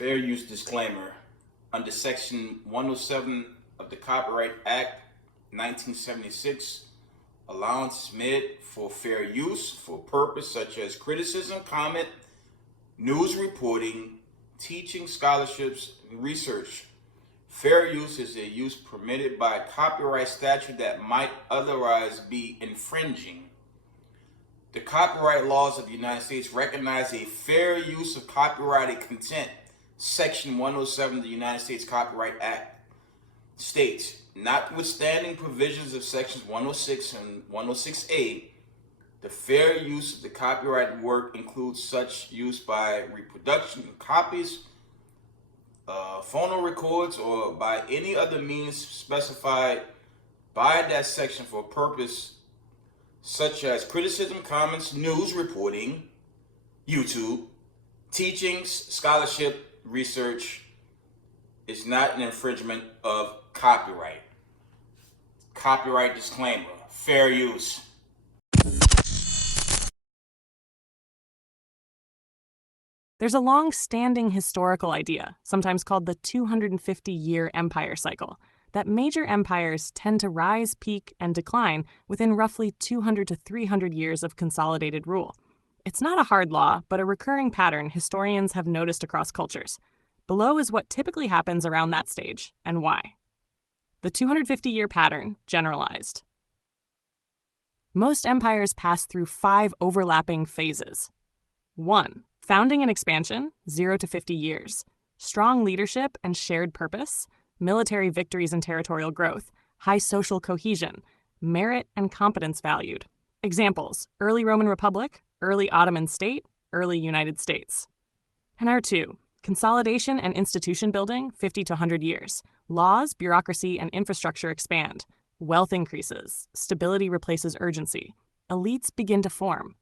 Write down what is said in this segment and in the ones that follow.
Fair use disclaimer. Under Section 107 of the Copyright Act 1976, allowance is made for fair use for purpose such as criticism, comment, news reporting, teaching, scholarships, and research. Fair use is a use permitted by a copyright statute that might otherwise be infringing. The copyright laws of the United States recognize a fair use of copyrighted content. Section 107 of the United States Copyright Act states, notwithstanding provisions of sections 106 and 106A, the fair use of the copyrighted work includes such use by reproduction of copies, phonorecords, or by any other means specified by that section for a purpose such as criticism, comments, news reporting, YouTube, teachings, scholarship, research, is not an infringement of copyright. Copyright disclaimer, fair use. There's a long-standing historical idea, sometimes called the 250-year empire cycle, that major empires tend to rise, peak, and decline within roughly 200 to 300 years of consolidated rule. It's not a hard law, but a recurring pattern historians have noticed across cultures. Below is what typically happens around that stage, and why. The 250-year pattern, generalized. Most empires pass through 5 overlapping phases. 1. Founding and expansion, 0 to 50 years. Strong leadership and shared purpose, military victories and territorial growth, high social cohesion, merit and competence valued. Examples, early Roman Republic, early Ottoman state, early United States. And R2, consolidation and institution building, 50 to 100 years. Laws, bureaucracy, and infrastructure expand. Wealth increases. Stability replaces urgency. Elites begin to form.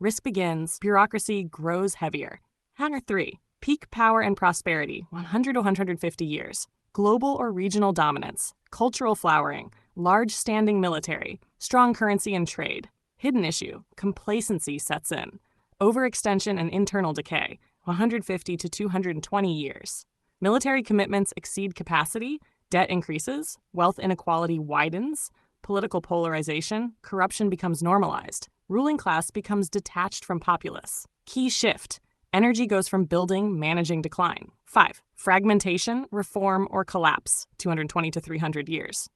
Risk begins. Bureaucracy grows heavier. Hanger 3, peak power and prosperity, 100 to 150 years. Global or regional dominance, cultural flowering, large standing military, strong currency and trade. Hidden issue, complacency sets in. Overextension and internal decay, 150 to 220 years. Military commitments exceed capacity, debt increases, wealth inequality widens, political polarization, corruption becomes normalized, ruling class becomes detached from populace. Key shift, energy goes from building, managing decline. 5. Fragmentation, reform, or collapse, 220 to 300 years.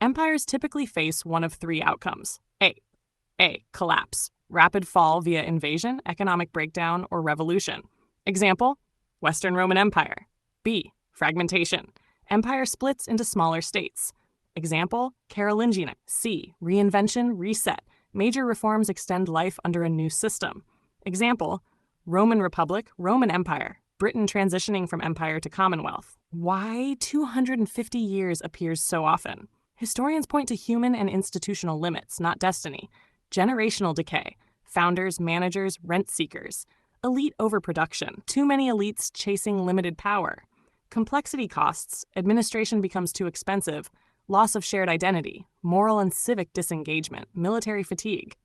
Empires typically face one of 3 outcomes. A. Collapse, rapid fall via invasion, economic breakdown, or revolution. Example, Western Roman Empire. B. Fragmentation, empire splits into smaller states. Example, Carolingian. C. Reinvention, reset, major reforms extend life under a new system. Example, Roman Republic, Roman Empire, Britain transitioning from empire to commonwealth. Why 250 years appears so often? Historians point to human and institutional limits, not destiny. Generational decay, founders, managers, rent seekers. Elite overproduction, too many elites chasing limited power. Complexity costs, administration becomes too expensive. Loss of shared identity, moral and civic disengagement, military fatigue.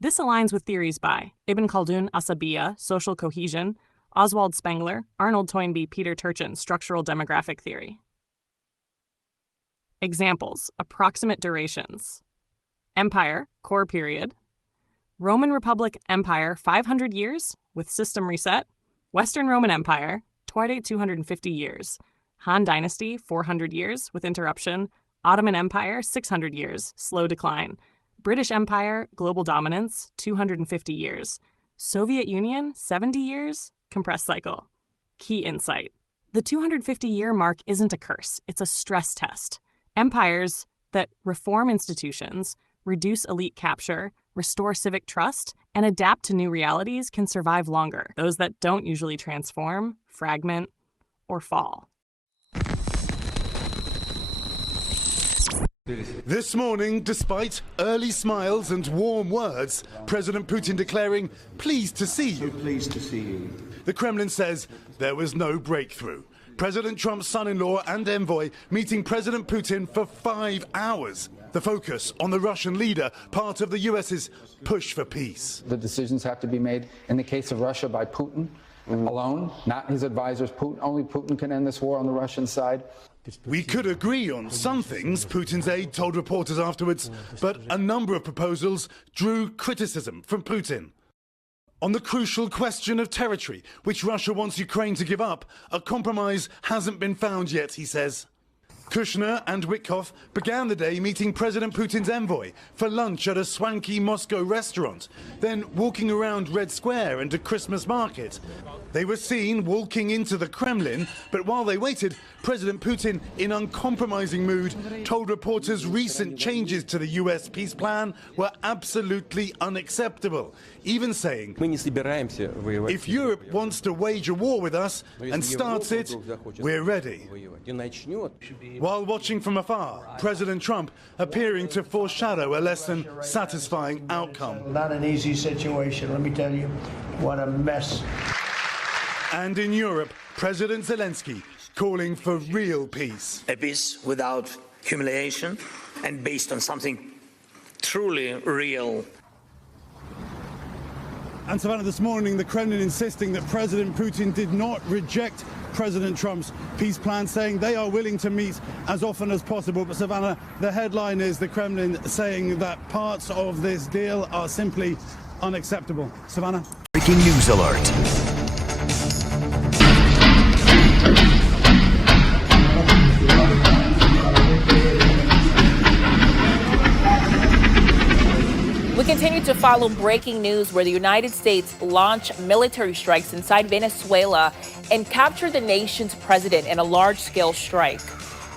This aligns with theories by Ibn Khaldun, Asabiya, social cohesion, Oswald Spengler, Arnold Toynbee, Peter Turchin, structural demographic theory. Examples, approximate durations. Empire, core period. Roman Republic Empire, 500 years, with system reset. Western Roman Empire, Twilight 250 years. Han Dynasty, 400 years, with interruption. Ottoman Empire, 600 years, slow decline. British Empire, global dominance, 250 years. Soviet Union, 70 years, compressed cycle. Key insight. The 250-year mark isn't a curse, it's a stress test. Empires that reform institutions, reduce elite capture, restore civic trust, and adapt to new realities can survive longer. Those that don't usually transform, fragment, or fall. This morning, despite early smiles and warm words, President Putin declaring, "Pleased to see you." So pleased to see you. The Kremlin says there was no breakthrough. President Trump's son-in-law and envoy meeting President Putin for 5 hours. The focus on the Russian leader, part of the US's push for peace. The decisions have to be made in the case of Russia by Putin alone, not his advisors. Only Putin can end this war on the Russian side. We could agree on some things, Putin's aide told reporters afterwards, but a number of proposals drew criticism from Putin. On the crucial question of territory, which Russia wants Ukraine to give up, a compromise hasn't been found yet, he says. Kushner and Witkoff began the day meeting President Putin's envoy for lunch at a swanky Moscow restaurant, then walking around Red Square and a Christmas market. They were seen walking into the Kremlin, but while they waited, President Putin, in uncompromising mood, told reporters recent changes to the US peace plan were absolutely unacceptable, even saying, if Europe wants to wage a war with us and starts it, we're ready. While watching from afar, President Trump appearing to foreshadow a less than satisfying outcome. Not an easy situation, let me tell you. What a mess. And in Europe, President Zelensky calling for real peace. A peace without humiliation and based on something truly real. And Savannah, this morning, the Kremlin insisting that President Putin did not reject President Trump's peace plan, saying they are willing to meet as often as possible. But Savannah, the headline is the Kremlin saying that parts of this deal are simply unacceptable. Savannah? Breaking news alert. We continue to follow breaking news where the United States launched military strikes inside Venezuela and captured the nation's president in a large-scale strike.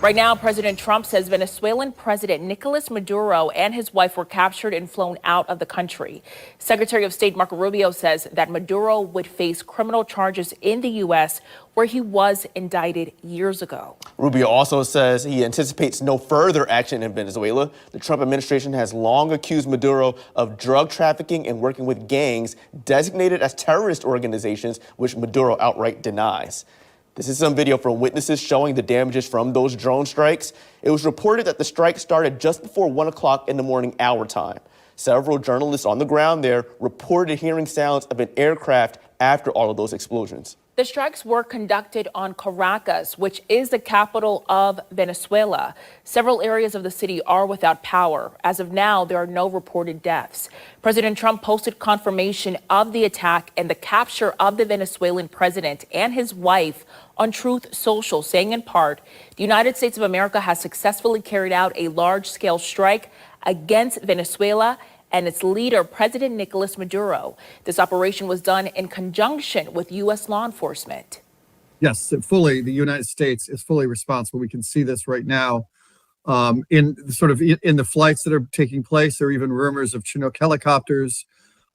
Right now, President Trump says Venezuelan President Nicolas Maduro and his wife were captured and flown out of the country. Secretary of State Marco Rubio says that Maduro would face criminal charges in the U.S., where he was indicted years ago. Rubio also says he anticipates no further action in Venezuela. The Trump administration has long accused Maduro of drug trafficking and working with gangs designated as terrorist organizations, which Maduro outright denies. This is some video from witnesses showing the damages from those drone strikes. It was reported that the strike started just before 1 o'clock in the morning our time. Several journalists on the ground there reported hearing sounds of an aircraft after all of those explosions. The strikes were conducted on Caracas, which is the capital of Venezuela. Several areas of the city are without power. As of now, there are no reported deaths. President Trump posted confirmation of the attack and the capture of the Venezuelan president and his wife on Truth Social, saying in part, the United States of America has successfully carried out a large-scale strike against Venezuela and its leader, President Nicolas Maduro. This operation was done in conjunction with U.S. law enforcement. Yes, the United States is fully responsible. We can see this right now in the flights that are taking place. There are even rumors of Chinook helicopters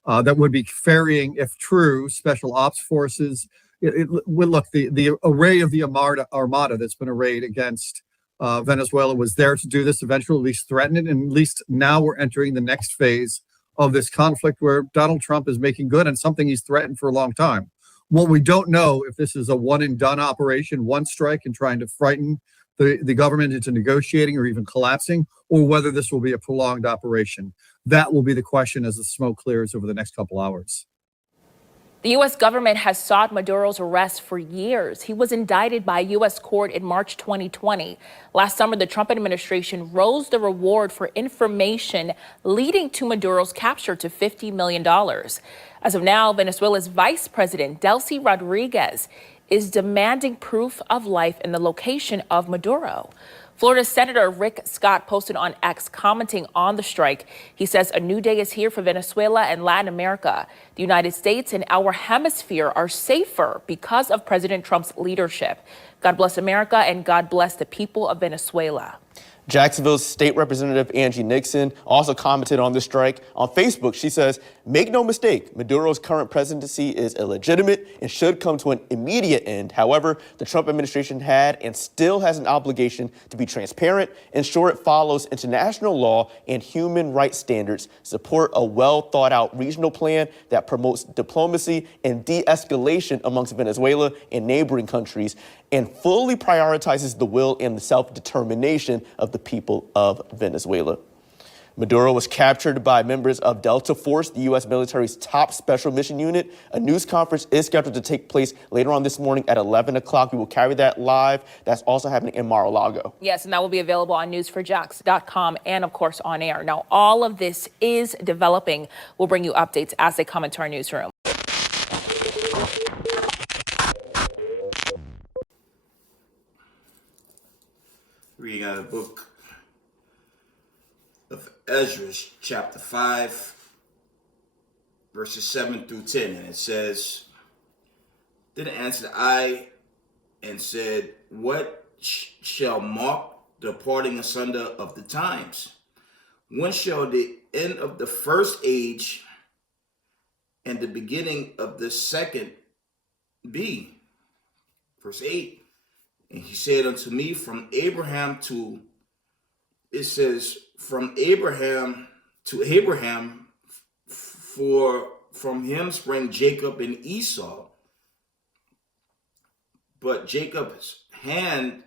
that would be ferrying, if true, special ops forces. Look, the array of the Armada that's been arrayed against Venezuela was there to do this, eventually at least threaten it, and at least now we're entering the next phase of this conflict where Donald Trump is making good on something he's threatened for a long time. What we don't know if this is a one and done operation, one strike and trying to frighten the government into negotiating or even collapsing, or whether this will be a prolonged operation. That will be the question as the smoke clears over the next couple hours. The U.S. government has sought Maduro's arrest for years. He was indicted by a U.S. court in March 2020. Last summer, the Trump administration rose the reward for information leading to Maduro's capture to $50 million. As of now, Venezuela's Vice President, Delcy Rodriguez, is demanding proof of life in the location of Maduro. Florida Senator Rick Scott posted on X commenting on the strike. He says a new day is here for Venezuela and Latin America. The United States and our hemisphere are safer because of President Trump's leadership. God bless America and God bless the people of Venezuela. Jacksonville's State Representative Angie Nixon also commented on the strike. On Facebook, she says, "Make no mistake, Maduro's current presidency is illegitimate and should come to an immediate end. However, the Trump administration had and still has an obligation to be transparent, ensure it follows international law and human rights standards, support a well-thought-out regional plan that promotes diplomacy and de-escalation amongst Venezuela and neighboring countries, and fully prioritizes the will and the self-determination of the people of Venezuela." Maduro was captured by members of Delta Force, the U.S. military's top special mission unit. A news conference is scheduled to take place later on this morning at 11 o'clock. We will carry that live. That's also happening in Mar-a-Lago. Yes, and that will be available on newsforjax.com and, of course, on air. Now, all of this is developing. We'll bring you updates as they come into our newsroom. Reading out of the book of Ezra, chapter 5, verses 7 through 10, and it says, Then answered I and said, What shall mark the parting asunder of the times? When shall the end of the first age and the beginning of the second be? Verse 8. And he said unto me, from Abraham to Abraham, for from him sprang Jacob and Esau. But Jacob's hand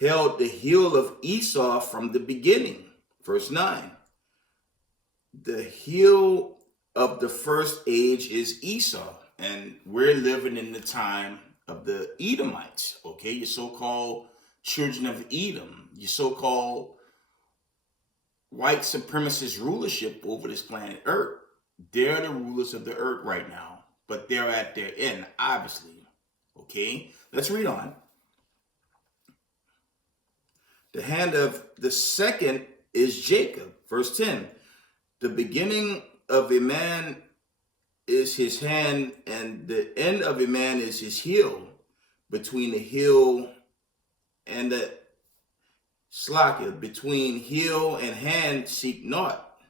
held the heel of Esau from the beginning. Verse 9. The heel of the first age is Esau, and we're living in the time of the Edomites, okay? Your so-called children of Edom, your so-called white supremacist rulership over this planet Earth. They're the rulers of the earth right now, but they're at their end, obviously, okay? Let's read on. The hand of the second is Jacob, verse 10. The beginning of a man is his hand, and the end of a man is his heel. Between the heel and the slakia, between heel and hand seek naught,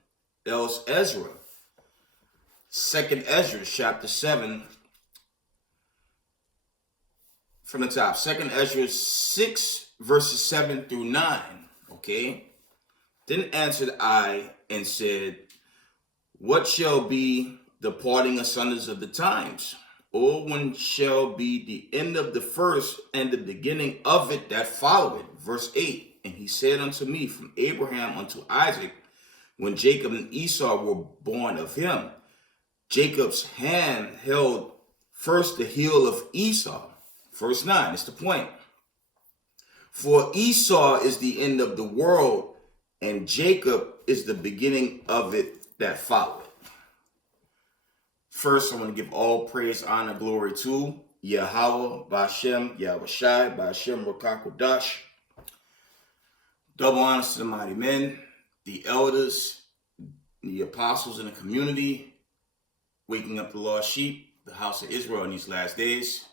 else Ezra. Second Ezra, chapter 7, from the top. Second Ezra 6, verses 7 through 9, okay? Then answered I and said, What shall be the parting asunders of the times? Or when shall be the end of the first and the beginning of it that followeth? Verse 8. And he said unto me, from Abraham unto Isaac, when Jacob and Esau were born of him, Jacob's hand held first the heel of Esau. Verse 9, it's the point. For Esau is the end of the world, and Jacob is the beginning of it that followeth. First, I want to give all praise, honor, glory to Yahweh, Ba'ashem, Yahushai, Ba'ashem, Rakakodash. Double honors to the mighty men, the elders, the apostles in the community, waking up the lost sheep, the house of Israel in these last days.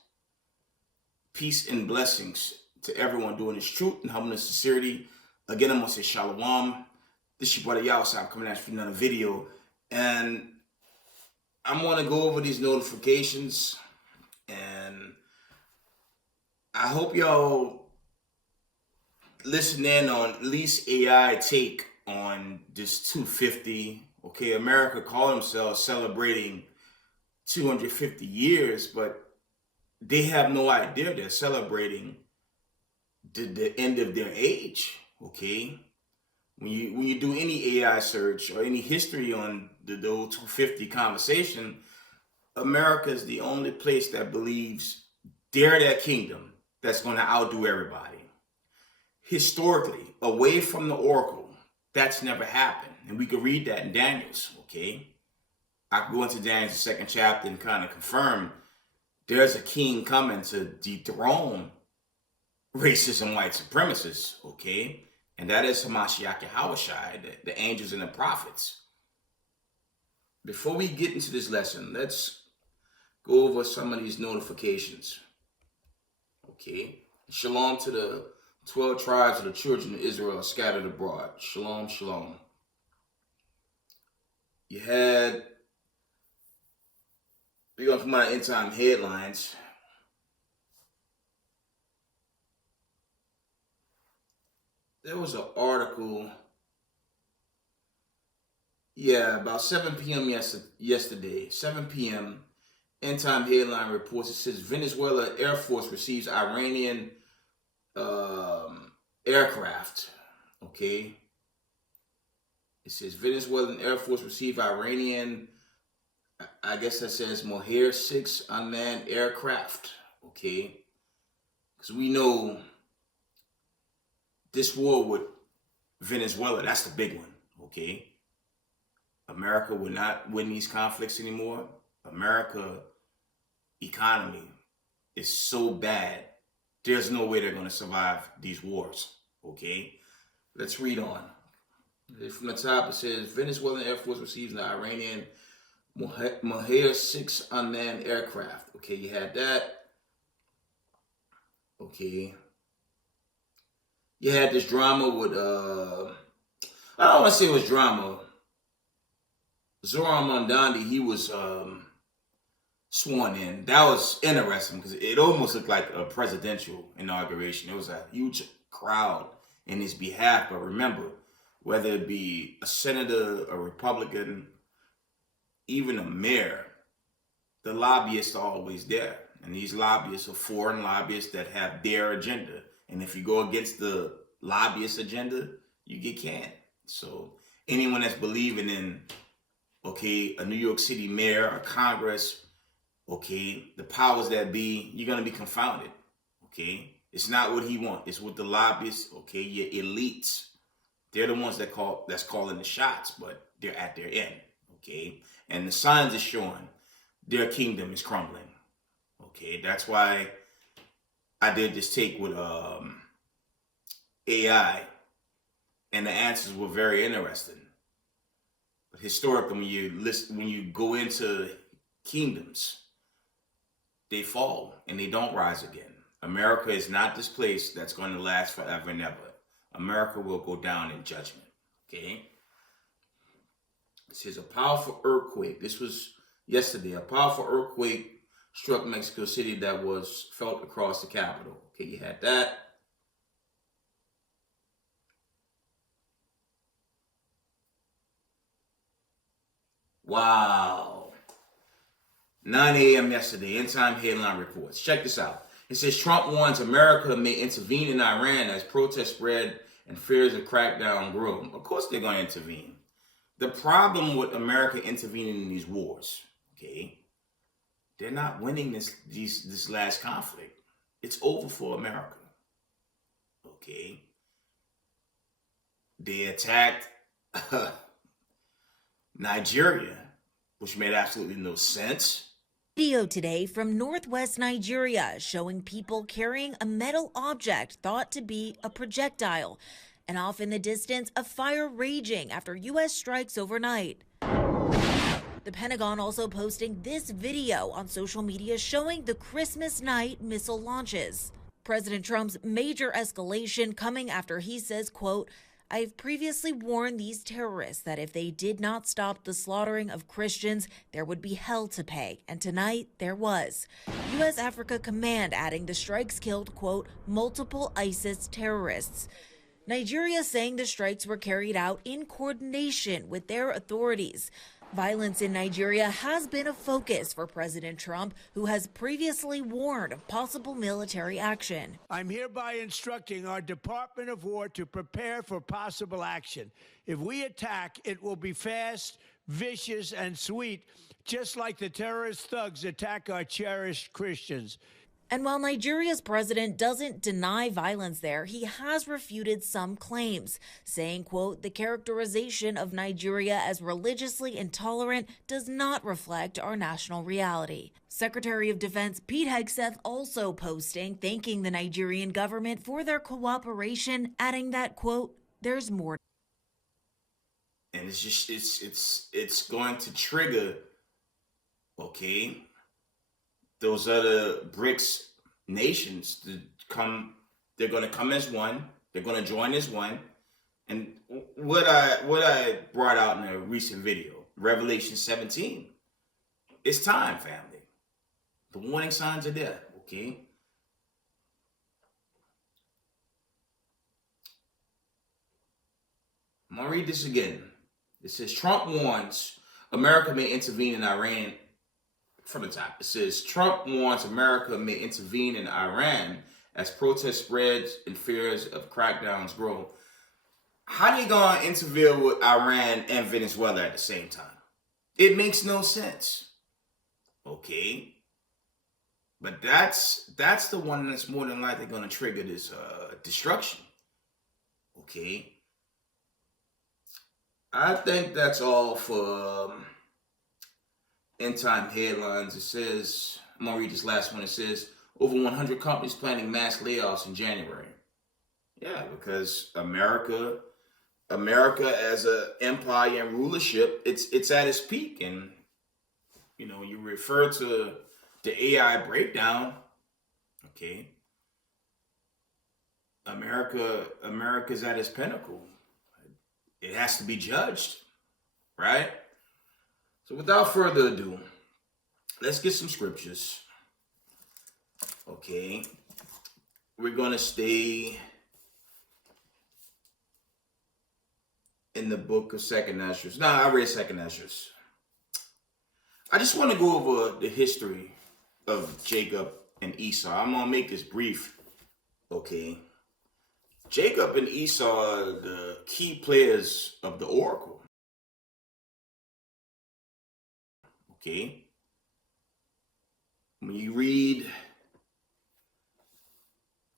Peace and blessings to everyone doing this truth and humbleness and sincerity. Again, I'm going to say shalom. This is your brother Yahweh. I'm coming at you for another video. And I'm going to go over these notifications, and I hope y'all listen in on at least AI take on this 250. Okay, America call themselves celebrating 250 years, but they have no idea they're celebrating the end of their age. Okay, when you do any AI search or any history on the old 250 conversation, America is the only place that believes they're that kingdom that's going to outdo everybody. Historically, away from the oracle, that's never happened. And we can read that in Daniel's, okay? I can go into Daniel's second chapter and kind of confirm there's a king coming to dethrone racism, white supremacists, okay? And that is Hamashiach Yahushai, the angels and the prophets. Before we get into this lesson, let's go over some of these notifications. Okay. Shalom to the 12 tribes of the children of Israel scattered abroad. Shalom, shalom. We're going to come out of end time headlines. There was an article, about 7 p.m. yesterday, 7 p.m., end time headline reports. It says Venezuela Air Force receives Iranian aircraft, okay? It says Venezuelan Air Force received Iranian, I guess that says Moher 6 unmanned aircraft. Okay. Because we know this war with Venezuela, that's the big one. Okay. America will not win these conflicts anymore. America economy is so bad, there's no way they're going to survive these wars. Okay. Let's read on. From the top, it says Venezuelan Air Force receives the Iranian Moher 6 unmanned aircraft. Okay, you had that. Okay. You had this drama with, I don't want to say it was drama. Zoran Mondani, he was sworn in. That was interesting because it almost looked like a presidential inauguration. It was a huge crowd in his behalf. But remember, whether it be a senator, a Republican, even a mayor, the lobbyists are always there. And these lobbyists are foreign lobbyists that have their agenda. And if you go against the lobbyist agenda, you get canned. So anyone that's believing in, okay, a New York City mayor, a Congress, okay, the powers that be, you're going to be confounded. Okay. It's not what he wants. It's what the lobbyists, okay, your elites, they're the ones that's calling the shots, but they're at their end, okay? And the signs are showing their kingdom is crumbling, okay? That's why I did this take with AI, and the answers were very interesting. But historically, when you go into kingdoms, they fall and they don't rise again. America is not this place that's going to last forever and ever. America will go down in judgment, okay? This is a powerful earthquake. This was yesterday. A powerful earthquake struck Mexico City that was felt across the capital. Okay, you had that. Wow. 9 a.m. yesterday, end-time headline reports. Check this out. It says Trump warns America may intervene in Iran as protests spread and fears of crackdown grow. Of course they're going to intervene. The problem with America intervening in these wars, okay, they're not winning this last conflict. It's over for America. Okay. They attacked Nigeria, which made absolutely no sense. Video today from northwest Nigeria showing people carrying a metal object thought to be a projectile, and off in the distance, a fire raging after U.S. strikes overnight. The Pentagon also posting this video on social media showing the Christmas night missile launches. President Trump's major escalation coming after he says, quote, "I've previously warned these terrorists that if they did not stop the slaughtering of Christians, there would be hell to pay. And tonight, there was." U.S. Africa Command adding the strikes killed, quote, "multiple ISIS terrorists." Nigeria saying the strikes were carried out in coordination with their authorities. Violence in Nigeria has been a focus for President Trump, who has previously warned of possible military action. I'm hereby instructing our Department of War to prepare for possible action. If we attack, it will be fast, vicious, and sweet, just like the terrorist thugs attack our cherished Christians. And while Nigeria's president doesn't deny violence there, he has refuted some claims, saying, quote, "The characterization of Nigeria as religiously intolerant does not reflect our national reality." Secretary of Defense Pete Hegseth also posting, thanking the Nigerian government for their cooperation, adding that, quote, "There's more." And it's just, it's going to trigger, okay, those other BRICS nations to come. They're going to come as one. They're going to join as one. And what I brought out in a recent video, Revelation 17, it's time, family. The warning signs are there, okay? I'm going to read this again. It says, Trump warns America may intervene in Iran. From the top, it says, Trump warns America may intervene in Iran as protests spread and fears of crackdowns grow. how you gonna interfere with Iran and Venezuela at the same time? It makes no sense. Okay. But that's the one that's more than likely gonna trigger this destruction. Okay. I think that's all for end time headlines. It says, I'm gonna read this last one. It says over 100 companies planning mass layoffs in January. Yeah, because America as an empire and rulership, it's at its peak. And you know, you refer to the AI breakdown. Okay, America's at its pinnacle. It has to be judged, right? So without further ado, let's get some scriptures. Okay, we're gonna stay in the book of Second Ezra. No, I read Second Ezra. I just want to go over the history of Jacob and Esau. I'm gonna make this brief. Okay, Jacob and Esau are the key players of the oracle. Okay, when you read,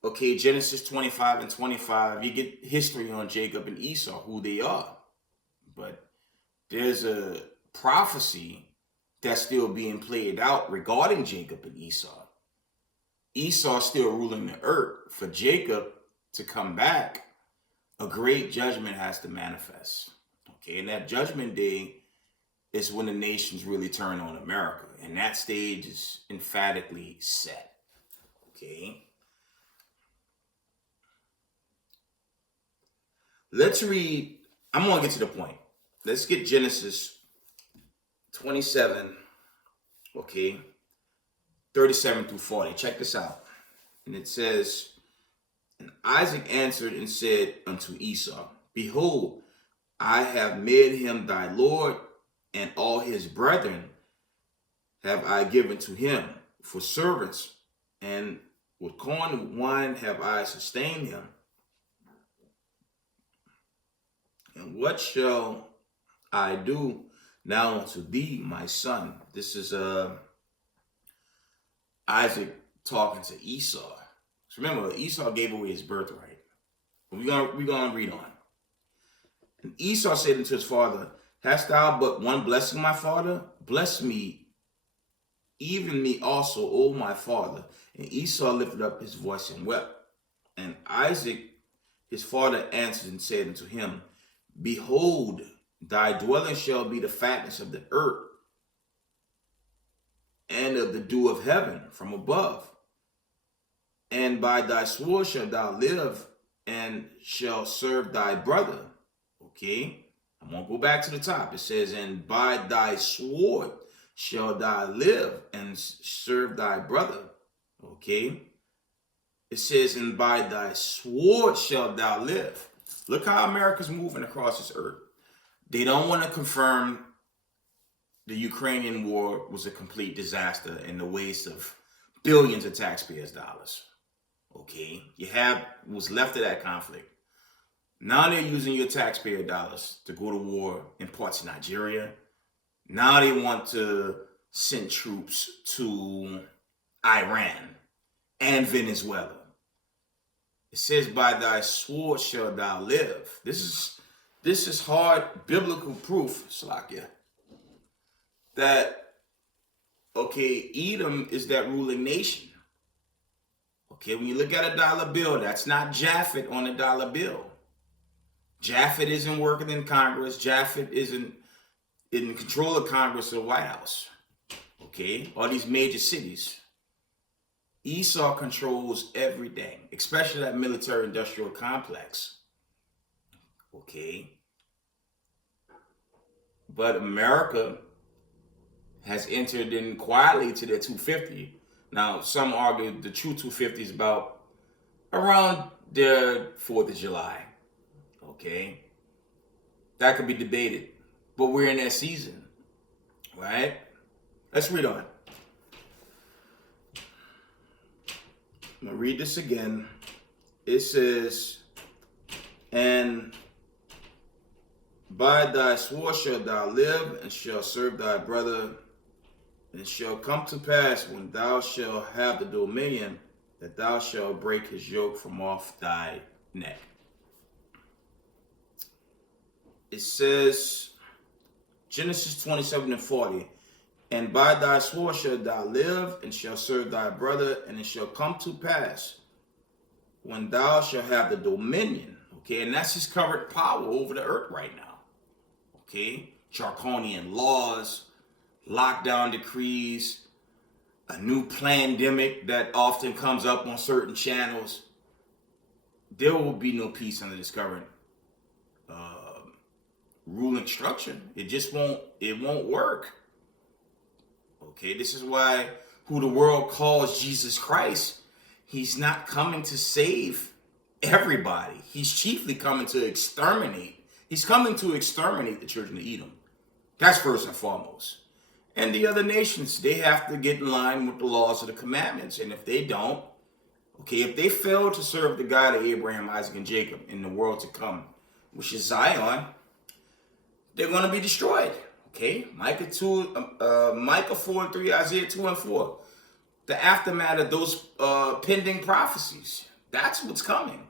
okay, Genesis 25 and 25, you get history on Jacob and Esau, who they are. But there's a prophecy that's still being played out regarding Jacob and Esau. Esau still ruling the earth. For Jacob to come back, a great judgment has to manifest. Okay, and that judgment day is when the nations really turn on America. And that stage is emphatically set. Okay. Let's read, I'm going to get to the point. Let's get Genesis 27, okay, 37 through 40. Check this out. And it says, and Isaac answered and said unto Esau, behold, I have made him thy Lord, and all his brethren have I given to him for servants, and with corn and wine have I sustained him. And what shall I do now unto thee, my son? This is Isaac talking to Esau. So remember, Esau gave away his birthright. We're gonna read on. And Esau said unto his father, hast thou but one blessing, my father? Bless me, even me also, O my father. And Esau lifted up his voice and wept. And Isaac, his father, answered and said unto him, behold, thy dwelling shall be the fatness of the earth, and of the dew of heaven from above. And by thy sword shalt thou live, and shall serve thy brother. Okay, I'm going to go back to the top. It says, and by thy sword shalt thou live, and serve thy brother. Okay, it says, and by thy sword shalt thou live. Look how America's moving across this earth. They don't want to confirm the Ukrainian war was a complete disaster and the waste of billions of taxpayers' dollars. Okay, you have what's left of that conflict. Now they're using your taxpayer dollars to go to war in parts of Nigeria. Now they want to send troops to Iran and Venezuela. It says, by thy sword shalt thou live. This is hard biblical proof, Slakia, that, okay, Edom is that ruling nation. Okay, when you look at a dollar bill, that's not Japhet on a dollar bill. Japhet isn't working in Congress. Japhet isn't in control of Congress or the White House. Okay, all these major cities. Esau controls everything, especially that military-industrial complex. Okay. But America has entered in quietly to their 250. Now, some argue the true 250 is about around the 4th of July. Okay. That could be debated. But we're in that season. Right? Let's read on. I'm going to read this again. It says, and by thy sword shalt thou live, and shalt serve thy brother. And it shall come to pass, when thou shalt have the dominion, that thou shalt break his yoke from off thy neck. It says, Genesis 27:40, and by thy sword shalt thou live, and shalt serve thy brother, and it shall come to pass, when thou shalt have the dominion. Okay, and that's his current power over the earth right now. Okay, draconian laws, lockdown decrees, a new pandemic that often comes up on certain channels. There will be no peace under this current ruling structure. It won't work. Okay, this is why who the world calls Jesus Christ, he's not coming to save everybody. He's chiefly coming to exterminate. He's coming to exterminate the children of Edom. That's first and foremost. And the other nations, they have to get in line with the laws of the commandments. And if they don't, okay, if they fail to serve the God of Abraham, Isaac, and Jacob in the world to come, which is Zion, they're going to be destroyed. Okay, Micah 4:3, Isaiah 2:4. The aftermath of those pending prophecies. That's what's coming.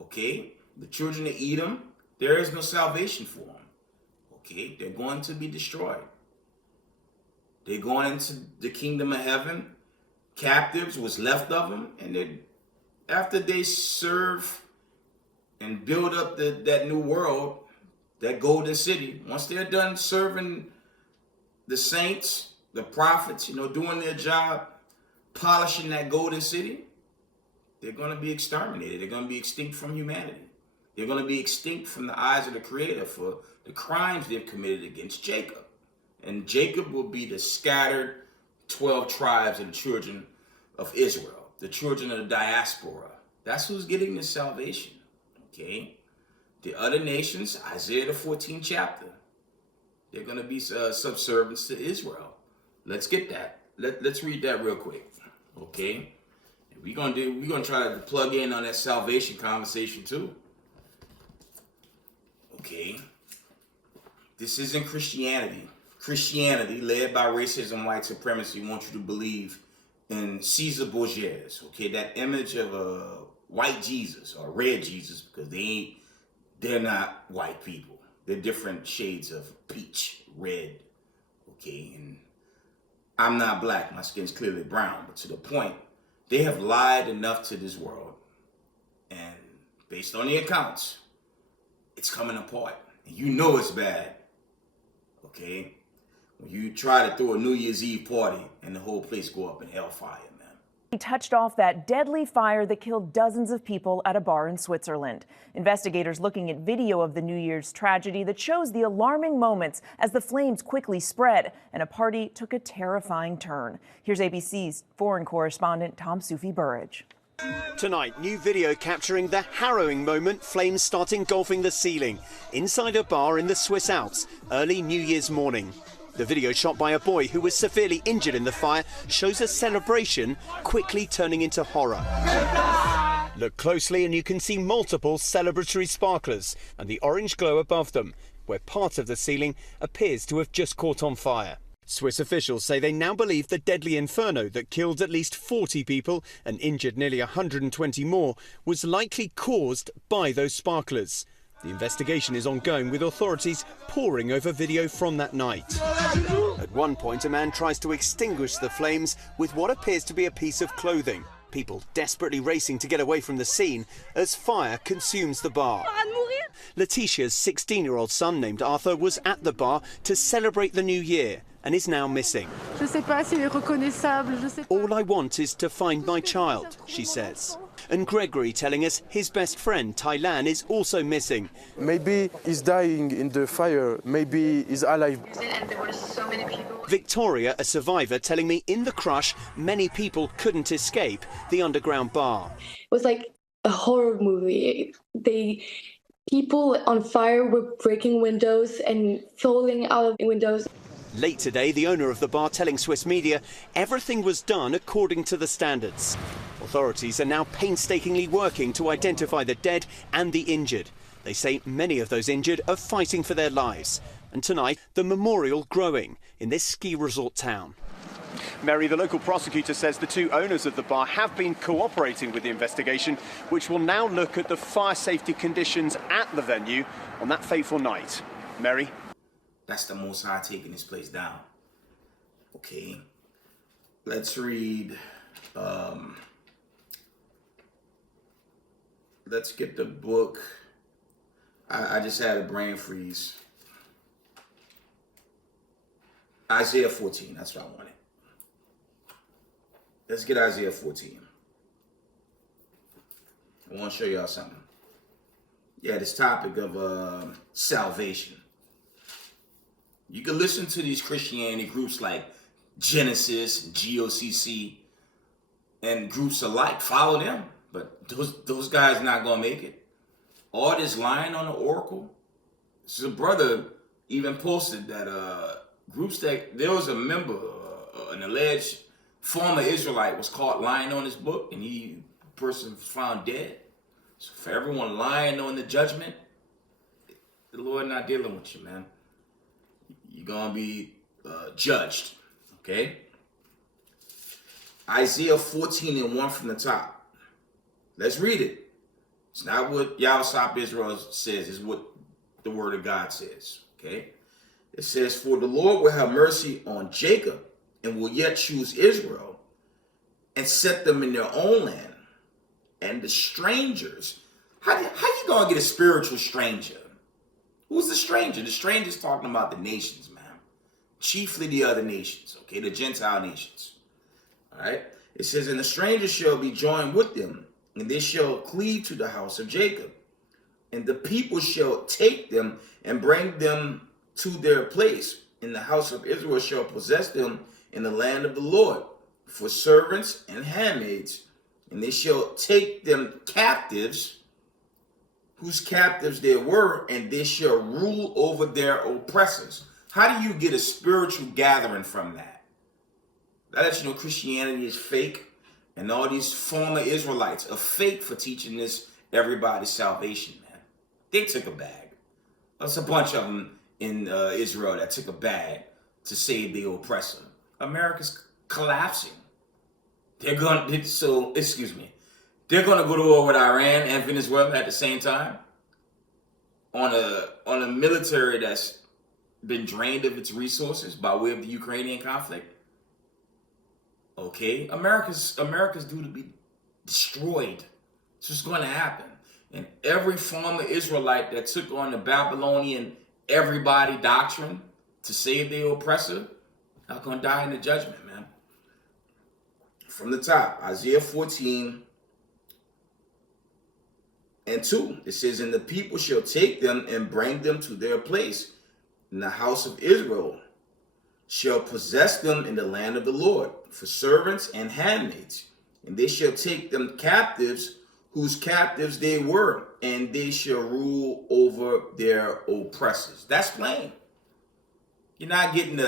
Okay, the children of Edom, there is no salvation for them. Okay, they're going to be destroyed. They're going into the kingdom of heaven. Captives, what's left of them, and after they serve and build up that new world, that golden city, once they're done serving the saints, the prophets, doing their job, polishing that golden city, they're going to be exterminated. They're going to be extinct from humanity. They're going to be extinct from the eyes of the Creator for the crimes they've committed against Jacob. And Jacob will be the scattered 12 tribes of the children of Israel, the children of the diaspora. That's who's getting this salvation. Okay? The other nations, Isaiah the 14th chapter, they're going to be subservients to Israel. Let's get that. Let's read that real quick. Okay? We're gonna try to plug in on that salvation conversation too. Okay? This isn't Christianity. Christianity, led by racism, white supremacy, wants you to believe in Caesar Borgias. Okay, that image of a white Jesus or red Jesus, because they're not white people. They're different shades of peach, red. Okay, and I'm not black. My skin's clearly brown. But to the point, they have lied enough to this world, and based on the accounts, it's coming apart. And you know it's bad. Okay. When you try to throw a New Year's Eve party and the whole place go up in hellfire, man. He touched off that deadly fire that killed dozens of people at a bar in Switzerland. Investigators looking at video of the New Year's tragedy that shows the alarming moments as the flames quickly spread and a party took a terrifying turn. Here's ABC's foreign correspondent Tom Sufi Burridge. Tonight, new video capturing the harrowing moment flames start engulfing the ceiling inside a bar in the Swiss Alps early New Year's morning. The video shot by a boy who was severely injured in the fire shows a celebration quickly turning into horror. Look closely and you can see multiple celebratory sparklers and the orange glow above them, where part of the ceiling appears to have just caught on fire. Swiss officials say they now believe the deadly inferno that killed at least 40 people and injured nearly 120 more was likely caused by those sparklers. The investigation is ongoing, with authorities poring over video from that night. At one point, a man tries to extinguish the flames with what appears to be a piece of clothing. People desperately racing to get away from the scene as fire consumes the bar. Letitia's 16-year-old son, named Arthur, was at the bar to celebrate the new year and is now missing. All I want is to find my child, she says. And Gregory telling us his best friend, Thailand, is also missing. Maybe he's dying in the fire, maybe he's alive. And there were so many people. Victoria, a survivor, telling me in the crush, many people couldn't escape the underground bar. It was like a horror movie. People on fire were breaking windows and falling out of windows. Late today, the owner of the bar telling Swiss media everything was done according to the standards. Authorities are now painstakingly working to identify the dead and the injured. They say many of those injured are fighting for their lives. And tonight, the memorial growing in this ski resort town. Mary, the local prosecutor says the two owners of the bar have been cooperating with the investigation, which will now look at the fire safety conditions at the venue on that fateful night. Mary? That's the Most High taking this place down. Okay. Let's read. Let's get the book. I just had a brain freeze. Isaiah 14, that's what I wanted. Let's get Isaiah 14. I want to show y'all something. Yeah, this topic of salvation. You can listen to these Christianity groups like Genesis, GOCC, and groups alike. Follow them, but those guys not gonna make it. All this lying on the oracle. So brother even posted that groups that there was a member, an alleged former Israelite was caught lying on his book, and the person was found dead. So for everyone lying on the judgment, the Lord not dealing with you, man. You're gonna be judged. Okay? Isaiah 14:1 from the top. Let's read it. It's not what Yahweh Israel says, it's what the word of God says. Okay? It says, for the Lord will have mercy on Jacob and will yet choose Israel and set them in their own land. And the strangers, how you gonna get a spiritual stranger? Who's the stranger? The stranger's talking about the nations, man. Chiefly the other nations, okay? The Gentile nations. All right? It says, and the stranger shall be joined with them, and they shall cleave to the house of Jacob. And the people shall take them and bring them to their place. And the house of Israel shall possess them in the land of the Lord for servants and handmaids. And they shall take them captives, whose captives they were, and they shall rule over their oppressors. How do you get a spiritual gathering from that? That lets you know Christianity is fake, and all these former Israelites are fake for teaching this everybody's salvation, man. They took a bag. There's a bunch of them in Israel that took a bag to save the oppressor. America's collapsing. They're gonna go to war with Iran and Venezuela at the same time on a military that's been drained of its resources by way of the Ukrainian conflict. Okay, America's due to be destroyed. It's just going to happen. And every former Israelite that took on the Babylonian everybody doctrine to save the oppressor are going to die in the judgment, man. From the top, Isaiah 14:2, it says, and the people shall take them and bring them to their place, and the house of Israel shall possess them in the land of the Lord for servants and handmaids. And they shall take them captives, whose captives they were, and they shall rule over their oppressors. That's plain. You're not getting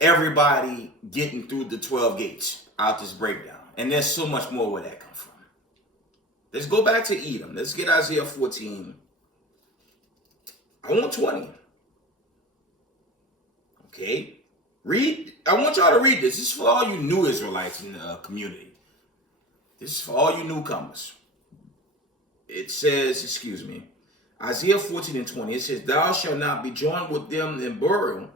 everybody getting through the 12 gates out this breakdown. And there's so much more where that comes from. Let's go back to Edom. Let's get Isaiah 14. I want 20. Okay. Read. I want y'all to read this. This is for all you new Israelites in the community. This is for all you newcomers. It says, Isaiah 14:20. It says, thou shalt not be joined with them in burial,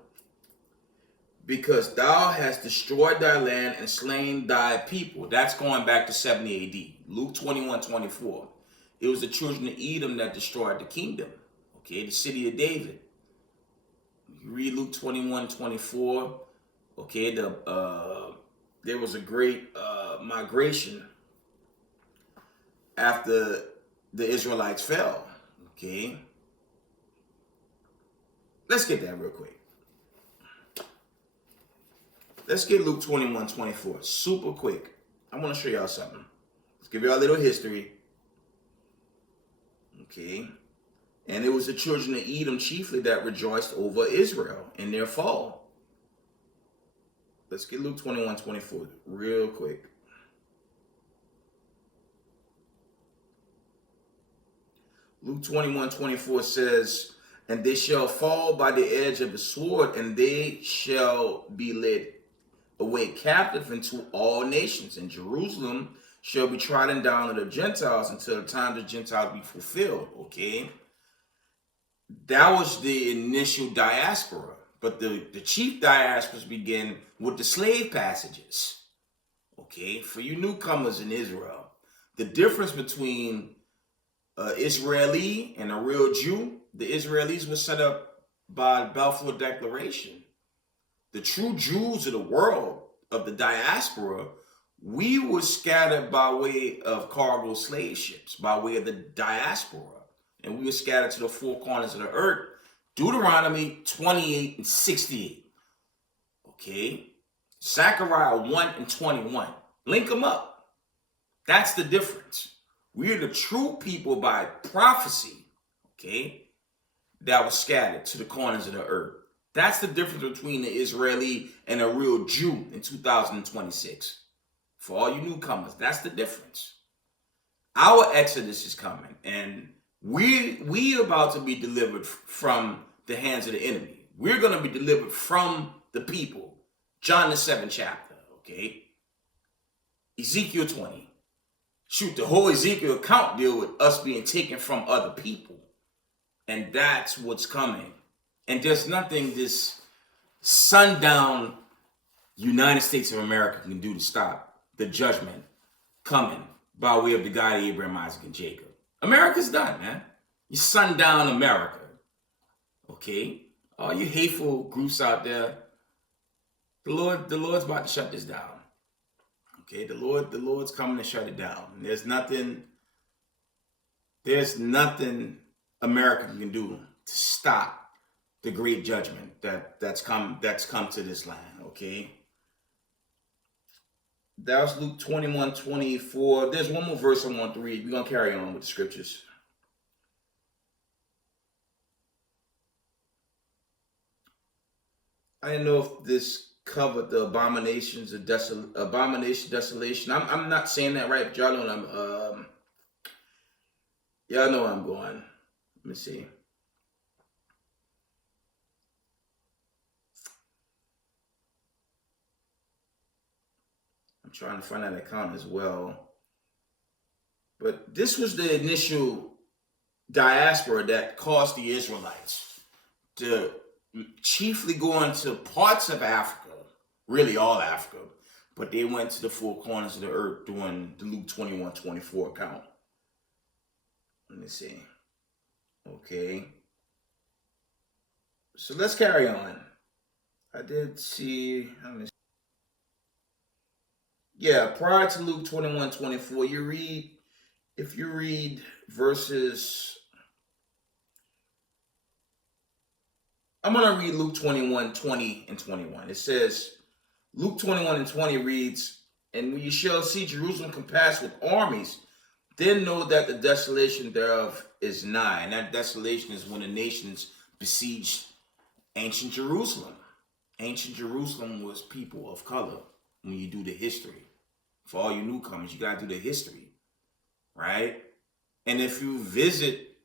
because thou hast destroyed thy land and slain thy people. That's going back to 70 AD. Luke 21:24. It was the children of Edom that destroyed the kingdom. Okay, the city of David. You read Luke 21:24. Okay, there was a great migration after the Israelites fell. Okay. Let's get that real quick. Let's get Luke 21:24. Super quick. I want to show y'all something. Let's give y'all a little history. Okay. And it was the children of Edom chiefly that rejoiced over Israel in their fall. Let's get Luke 21:24 real quick. Luke 21:24 says, and they shall fall by the edge of the sword, and they shall be led away captive into all nations, and Jerusalem shall be trodden down of the Gentiles until the time the Gentiles be fulfilled. Okay, that was the initial diaspora, but the chief diasporas begin with the slave passages. Okay, for you newcomers in Israel, the difference between Israeli and a real Jew, the Israelis were set up by the Balfour Declaration. The true Jews of the world, of the diaspora, we were scattered by way of cargo slave ships, by way of the diaspora. And we were scattered to the four corners of the earth. Deuteronomy 28 and 68. Okay. Zechariah 1 and 21. Link them up. That's the difference. We're the true people by prophecy, okay, that was scattered to the corners of the earth. That's the difference between the Israeli and a real Jew in 2026. For all you newcomers, that's the difference. Our exodus is coming, and we about to be delivered from the hands of the enemy. We're going to be delivered from the people. John the 7th chapter, okay? Ezekiel 20. Shoot, the whole Ezekiel account deal with us being taken from other people. And that's what's coming. And there's nothing this sundown United States of America can do to stop the judgment coming by way of the God of Abraham, Isaac, and Jacob. America's done, man. You sundown America. Okay? All you hateful groups out there, the Lord's about to shut this down. Okay, the Lord's coming to shut it down. There's nothing America can do to stop the great judgment that's come to this land. Okay, that was Luke 21:24. There's one more verse I want to read. We're gonna carry on with the scriptures. I didn't know if this covered the abominations of desolation. I'm not saying that right, but y'all know what y'all know where I'm going. Let me see. I'm trying to find that account as well. But this was the initial diaspora that caused the Israelites to chiefly go into parts of Africa, really all Africa, but they went to the four corners of the earth during the Luke 21:24 account. Let me see. Okay. So let's carry on. I did see, yeah, prior to Luke 21:24, if you read verses, I'm going to read Luke 21:20 and 21. It says, Luke 21 and 20 reads, and when you shall see Jerusalem compassed with armies, then know that the desolation thereof is nigh. And that desolation is when the nations besieged ancient Jerusalem. Ancient Jerusalem was people of color when you do the history. For all you newcomers, you got to do the history, right? And if you visit,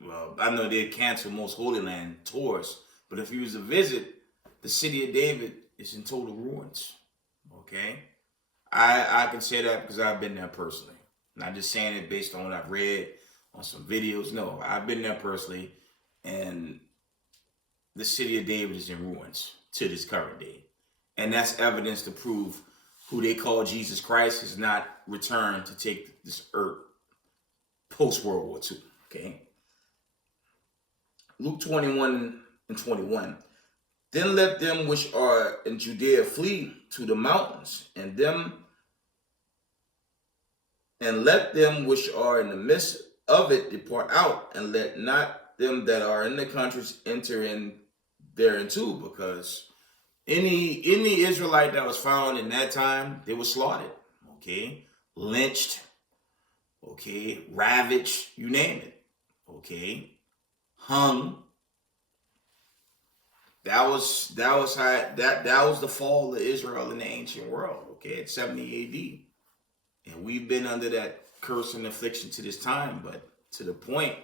well, I know they cancel most Holy Land tours, but if you was to visit, the city of David is in total ruins, okay? I can say that because I've been there personally. Not just saying it based on what I've read on some videos. No, I've been there personally, and the city of David is in ruins to this current day. And that's evidence to prove who they call Jesus Christ has not returned to take this earth post-World War II, okay? Luke 21 and 21. Then let them which are in Judea flee to the mountains, and let them which are in the midst of it depart out, and let not them that are in the countries enter in thereinto, because any Israelite that was found in that time, they were slaughtered, okay, lynched, okay, ravaged, you name it, okay, hung. That was the fall of Israel in the ancient world, okay, at 70 AD. And we've been under that curse and affliction to this time, but to the point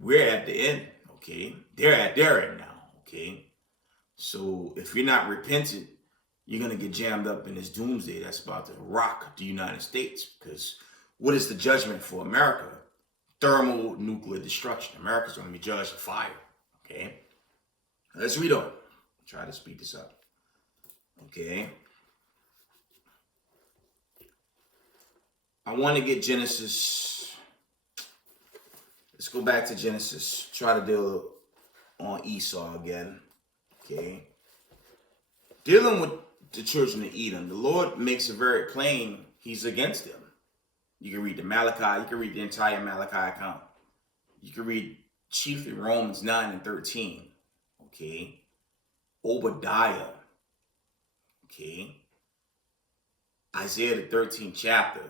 we're at the end, okay? They're at their end now, okay? So if you're not repentant, you're going to get jammed up in this doomsday that's about to rock the United States. Because what is the judgment for America? Thermonuclear destruction. America's going to be judged in fire, okay? Let's read on. Try to speed this up, okay? I want to get Genesis. Let's go back to Genesis. Try to deal on Esau again. Okay. Dealing with the children of Edom, the Lord makes it very plain he's against them. You can read the Malachi. You can read the entire Malachi account. You can read chiefly Romans 9 and 13. Okay. Obadiah. Okay. Isaiah the 13th chapter.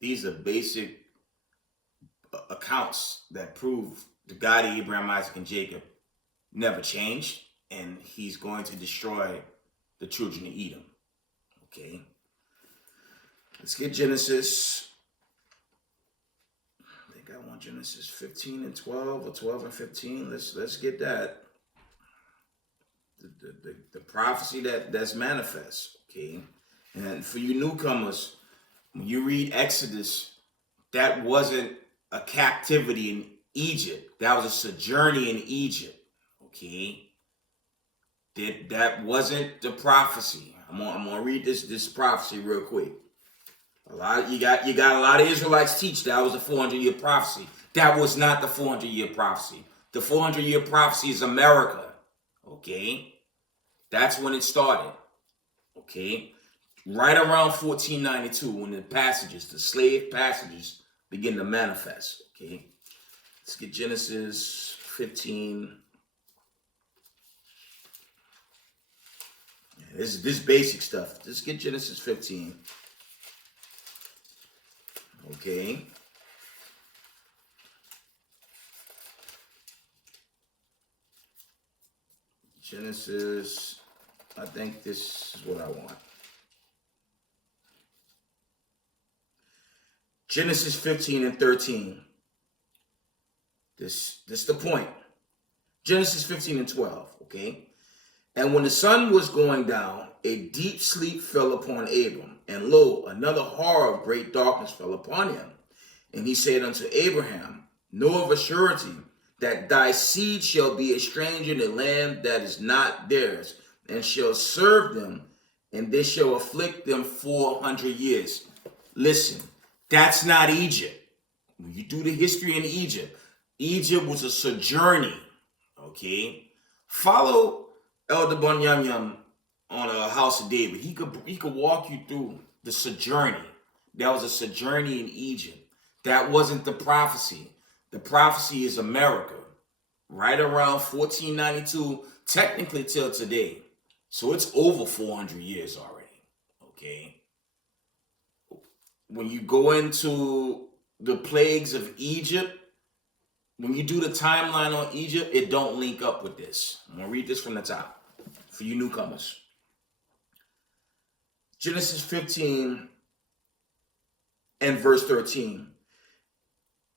These are basic accounts that prove the God of Abraham, Isaac, and Jacob never changed, and he's going to destroy the children of Edom. Okay. Let's get Genesis. I think I want Genesis 15 and 12 or 12 and 15. Let's get that. The prophecy that's manifest. Okay. And for you newcomers, when you read Exodus, that wasn't a captivity in Egypt. That was a sojourning in Egypt. Okay. That wasn't the prophecy. I'm gonna read this prophecy real quick. You got a lot of Israelites teach that was a 400-year prophecy. That was not the 400-year prophecy. The 400-year prophecy is America. Okay. That's when it started. Okay. Right around 1492, when the slave passages begin to manifest. Okay. Let's get Genesis 15. This basic stuff. Let's get Genesis 15. Okay. Genesis, I think this is what I want. Genesis 15 and 13. This is the point. Genesis 15 and 12, okay? And when the sun was going down, a deep sleep fell upon Abram, and lo, another horror of great darkness fell upon him. And he said unto Abraham, know of a surety that thy seed shall be a stranger in a land that is not theirs, and shall serve them, and they shall afflict them 400 years. Listen, that's not Egypt. When you do the history in Egypt, Egypt was a sojourning, okay? Follow Elder Bunyam on a House of David. He could walk you through the sojourning. That was a sojourning in Egypt. That wasn't the prophecy. The prophecy is America. Right around 1492, technically till today. So it's over 400 years already, okay? When you go into the plagues of Egypt, when you do the timeline on Egypt, it don't link up with this. I'm going to read this from the top for you newcomers. Genesis 15 and verse 13.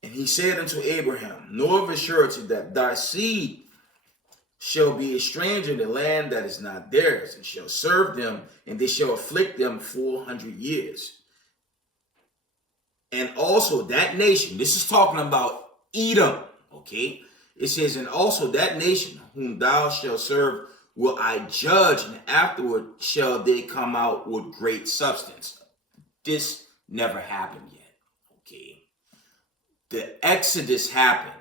And he said unto Abraham, know of a surety that thy seed shall be a stranger in the land that is not theirs, and shall serve them, and they shall afflict them 400 years. And also that nation, this is talking about Edom, okay? It says, and also that nation whom thou shalt serve will I judge, and afterward shall they come out with great substance. This never happened yet, okay? The Exodus happened.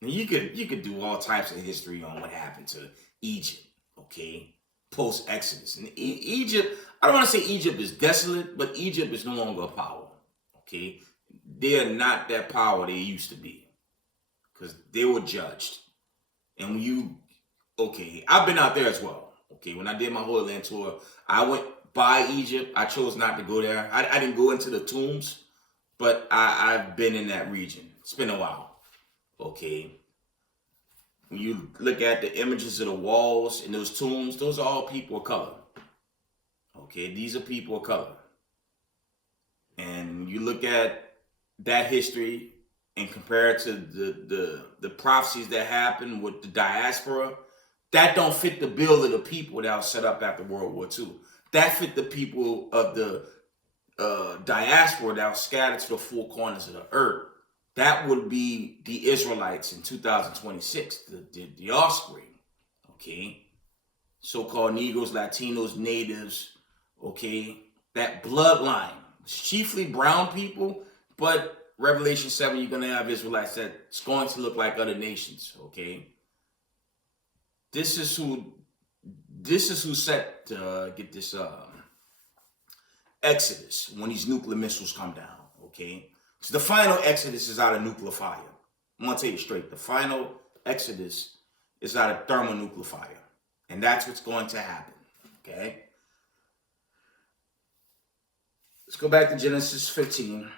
And you could do all types of history on what happened to Egypt, okay? Post-Exodus. And Egypt, I don't want to say Egypt is desolate, but Egypt is no longer a power, okay? They are not that power they used to be, because they were judged. And when you, okay, I've been out there as well, okay? When I did my Holy Land tour, I went by Egypt. I chose not to go there. I didn't go into the tombs, but I've been in that region. It's been a while, okay? When you look at the images of the walls and those tombs, those are all people of color, okay? These are people of color. And you look at that history and compare it to the prophecies that happened with the diaspora, that don't fit the bill of the people that was set up after World War II. That fit the people of the diaspora that was scattered to the four corners of the earth. That would be the Israelites in 2026, the offspring, okay? So-called Negroes, Latinos, natives, okay? That bloodline, chiefly brown people, but Revelation 7, you're going to have Israelites that's going to look like other nations, okay? This is who set to get this exodus when these nuclear missiles come down, okay? So the final exodus is out of nuclear fire. I'm going to tell you straight. The final exodus is out of thermonuclear fire. And that's what's going to happen, okay? Let's go back to Genesis 15.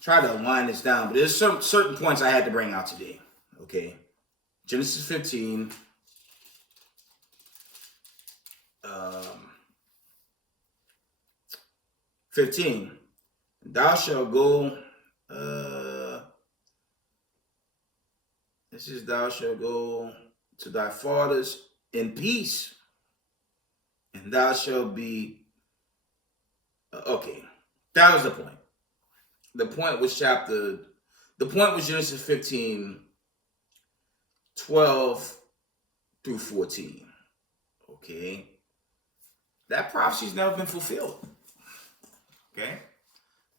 Try to wind this down, but there's certain points I had to bring out today, okay? Genesis 15. 15. Thou shalt go. This is thou shalt go to thy fathers in peace, and thou shalt be. Okay, that was the point. The point was Genesis 15, 12 through 14. Okay, that prophecy's never been fulfilled. Okay,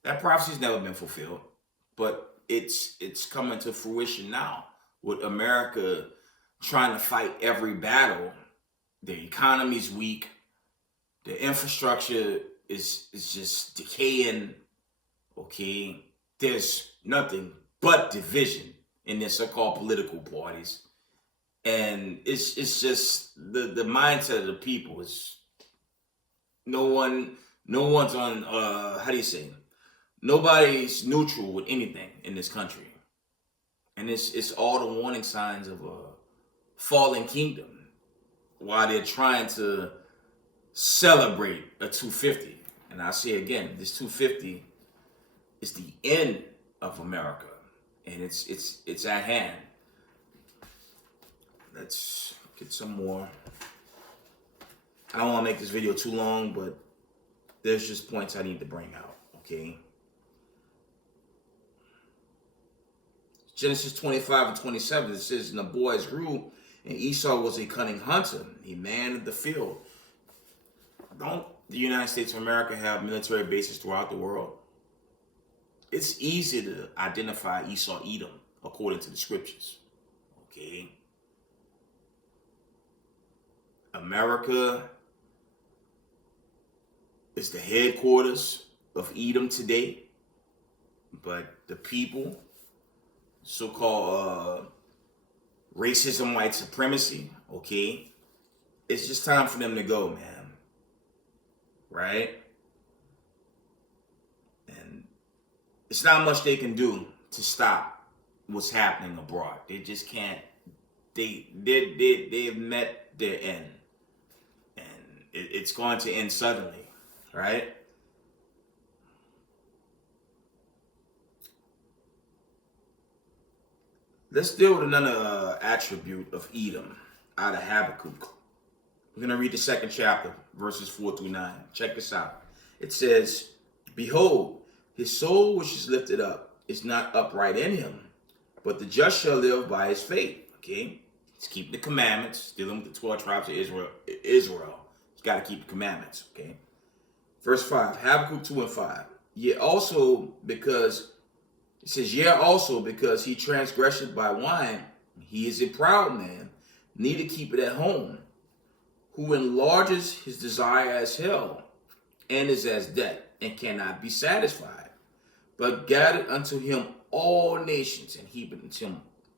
that prophecy's never been fulfilled, but it's coming to fruition now with America trying to fight every battle. The economy's weak, the infrastructure is just decaying. Okay, there's nothing but division in their so-called political parties, and it's just the mindset of the people is no one's on how do you say, nobody's neutral with anything in this country, and it's all the warning signs of a fallen kingdom while they're trying to celebrate a 250. And I say again, this 250 is the end of America, and it's at hand. Let's get some more. I don't want to make this video too long, but there's just points I need to bring out, okay? Genesis 25 and 27, it says, and the boys grew, and Esau was a cunning hunter, a man of the field. Don't the United States of America have military bases throughout the world? It's easy to identify Esau Edom according to the scriptures, okay? America is the headquarters of Edom today, but the people, so-called racism, white supremacy, okay, it's just time for them to go, man, right? And it's not much they can do to stop what's happening abroad. They just can't. They've met their end, and it's going to end suddenly, right? Let's deal with another attribute of Edom out of Habakkuk. We're going to read the second chapter, verses 4 through 9. Check this out. It says, behold, his soul which is lifted up is not upright in him, but the just shall live by his faith. Okay? He's keeping the commandments, dealing with the 12 tribes of Israel. He's got to keep the commandments. Okay? Verse 5, Habakkuk 2 and 5. Yet also because... It says, yea, also because he transgresseth by wine, he is a proud man, neither keep it at home, who enlarges his desire as hell, and is as death, and cannot be satisfied, but gathered unto him all nations, and heaped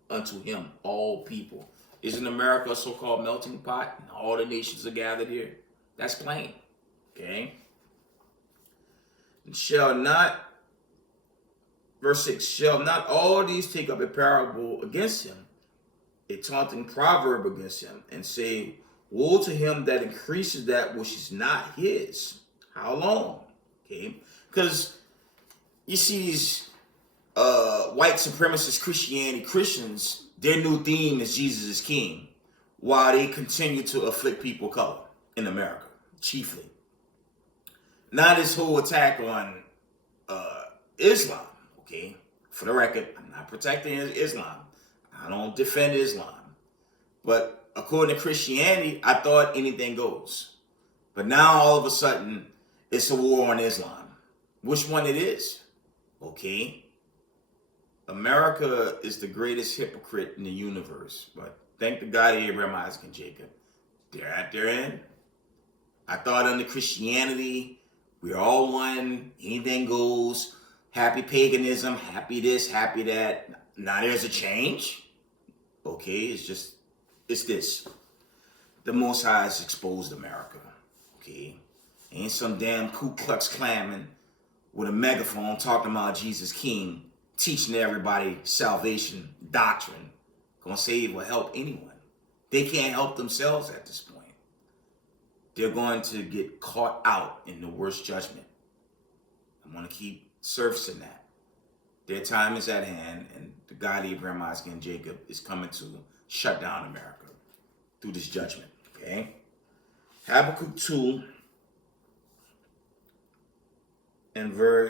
unto him all people. Isn't America a so-called melting pot, and all the nations are gathered here? That's plain, okay? And shall not... Verse 6, shall not all these take up a parable against him, a taunting proverb against him, and say, woe to him that increases that which is not his. How long? Okay, because you see these white supremacist Christians, their new theme is Jesus is King, while they continue to afflict people of color in America, chiefly. Now this whole attack on Islam, okay? For the record, I'm not protecting Islam. I don't defend Islam. But according to Christianity, I thought anything goes. But now all of a sudden, it's a war on Islam. Which one it is? Okay? America is the greatest hypocrite in the universe. But thank the God of Abraham, Isaac, and Jacob. They're at their end. I thought under Christianity, we're all one. Anything goes. Happy paganism. Happy this, happy that. Now there's a change. Okay, it's this. The Most High has exposed America. Okay? Ain't some damn Ku Klux Klanman with a megaphone talking about Jesus King, teaching everybody salvation doctrine, gonna save or help anyone. They can't help themselves at this point. They're going to get caught out in the worst judgment. I want to keep surfacing that. Their time is at hand, and the God of Abraham, Isaac, and Jacob is coming to shut down America through this judgment. Okay? Habakkuk 2 and we're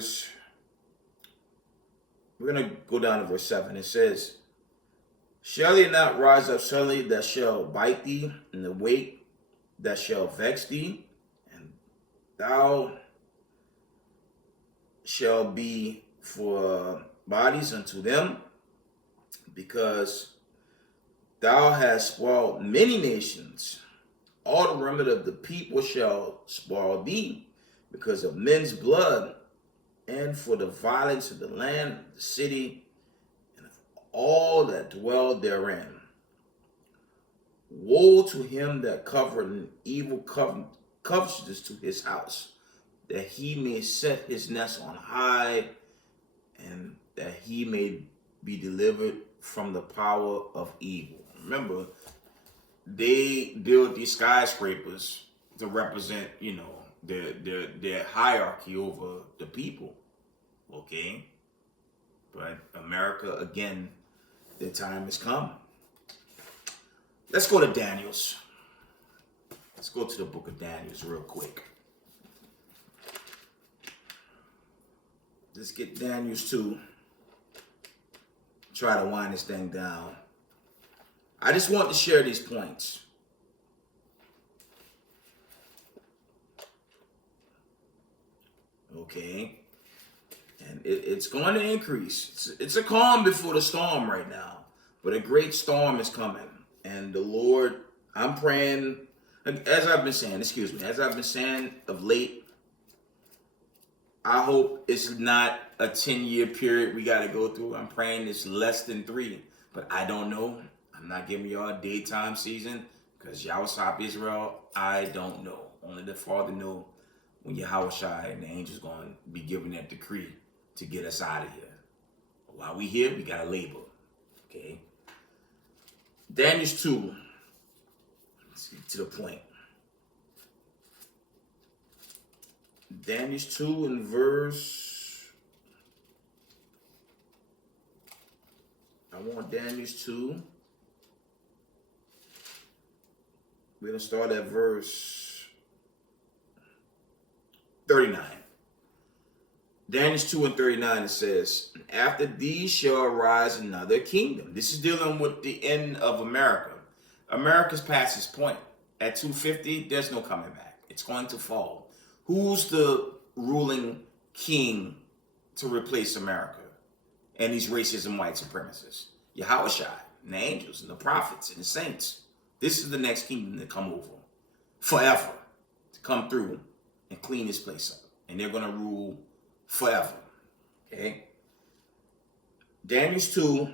going to go down to verse 7. It says, shall there not rise up suddenly that shall bite thee, and the weight that shall vex thee, and thou shall be for bodies unto them, because thou hast spoiled many nations. All the remnant of the people shall spoil thee, because of men's blood, and for the violence of the land, the city, and of all that dwell therein. Woe to him that covereth an evil covetousness to his house, that he may set his nest on high, and that he may be delivered from the power of evil. Remember, they build these skyscrapers to represent, their hierarchy over the people. Okay? But America, again, their time has come. Let's go to Daniel's. Let's go to the book of Daniel's real quick. Let's get Daniel's 2. Try to wind this thing down. I just want to share these points. Okay? And it's going to increase. It's a calm before the storm right now. But a great storm is coming. And the Lord, I'm praying, as I've been saying of late, I hope it's not a 10-year period we got to go through. I'm praying it's less than 3. But I don't know. I'm not giving y'all a daytime season, because Yahweh Israel, I don't know. Only the Father know when Yahweh and the angels going to be giving that decree to get us out of here. But while we here, we got to labor. Okay? Daniel 2. Let's get to the point. Daniel 2 and verse... I want Daniel 2. We're going to start at verse 39. Daniel 2 and 39, it says, after these shall arise another kingdom. This is dealing with the end of America. America's past its point. At 250, there's no coming back. It's going to fall. Who's the ruling king to replace America and these racist and white supremacists? Yahweh and the angels and the prophets and the saints. This is the next kingdom to come over forever, to come through and clean this place up. And they're going to rule forever. Okay? Daniel 2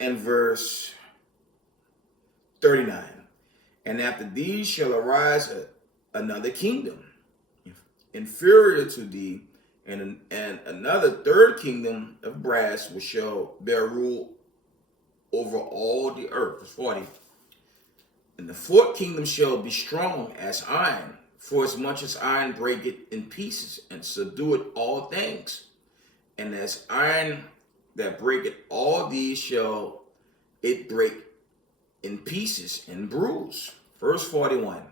and verse 39. And after these shall arise another kingdom, inferior to thee, and another third kingdom of brass, which shall bear rule over all the earth. Verse 40. And the fourth kingdom shall be strong as iron, for as much as iron breaketh in pieces, and subdueth all things. And as iron that breaketh all these shall it break in pieces and bruise. Verse 41.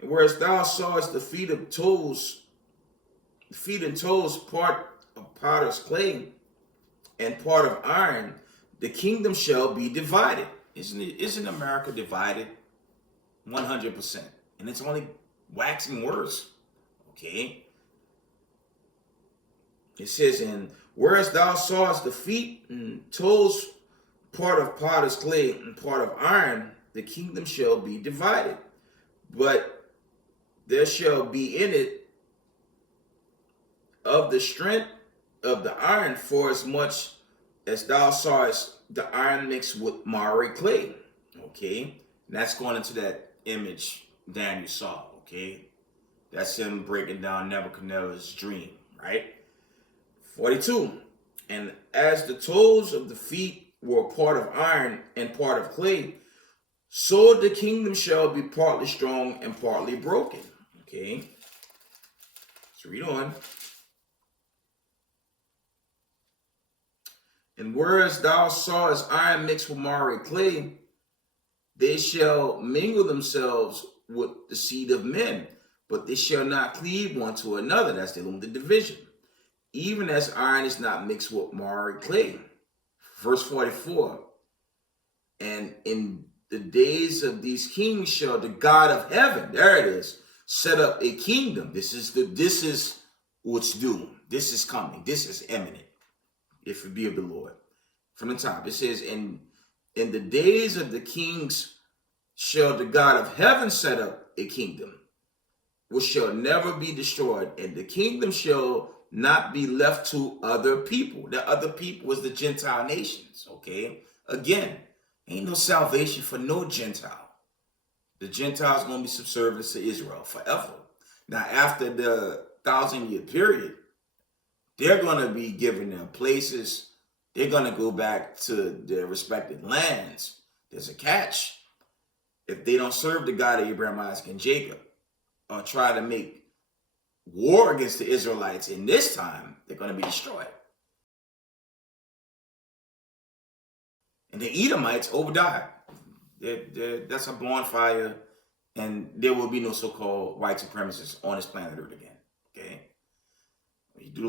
And whereas thou sawest the feet and toes, part of potter's clay and part of iron, the kingdom shall be divided. Isn't America divided? 100%. And it's only waxing worse. Okay. It says, and whereas thou sawest the feet and toes, part of potter's clay and part of iron, the kingdom shall be divided. But there shall be in it of the strength of the iron, for as much as thou sawest the iron mixed with miry clay. Okay. And that's going into that image Daniel saw. Okay. That's him breaking down Nebuchadnezzar's dream, right? 42. And as the toes of the feet were part of iron and part of clay, so the kingdom shall be partly strong and partly broken. Okay. Let's read on. And whereas thou sawest iron mixed with miry clay, they shall mingle themselves with the seed of men, but they shall not cleave one to another. That's dealing with the division. Even as iron is not mixed with miry clay. Verse 44. And in the days of these kings shall the God of heaven, there it is, set up a kingdom. This is what's due. This is coming. This is imminent. If it be of the Lord. From the top, it says, in the days of the kings shall the God of heaven set up a kingdom, which shall never be destroyed, and the kingdom shall not be left to other people. The other people was the Gentile nations, okay? Again, ain't no salvation for no Gentile. The Gentiles going to be subservient to Israel forever. Now, after the 1,000-year period, they're going to be given them places. They're going to go back to their respected lands. There's a catch. If they don't serve the God of Abraham, Isaac, and Jacob, or try to make war against the Israelites in this time, they're going to be destroyed. And the Edomites overdied. That's a bonfire, and there will be no so-called white supremacists on this planet Earth again. Okay? When you do the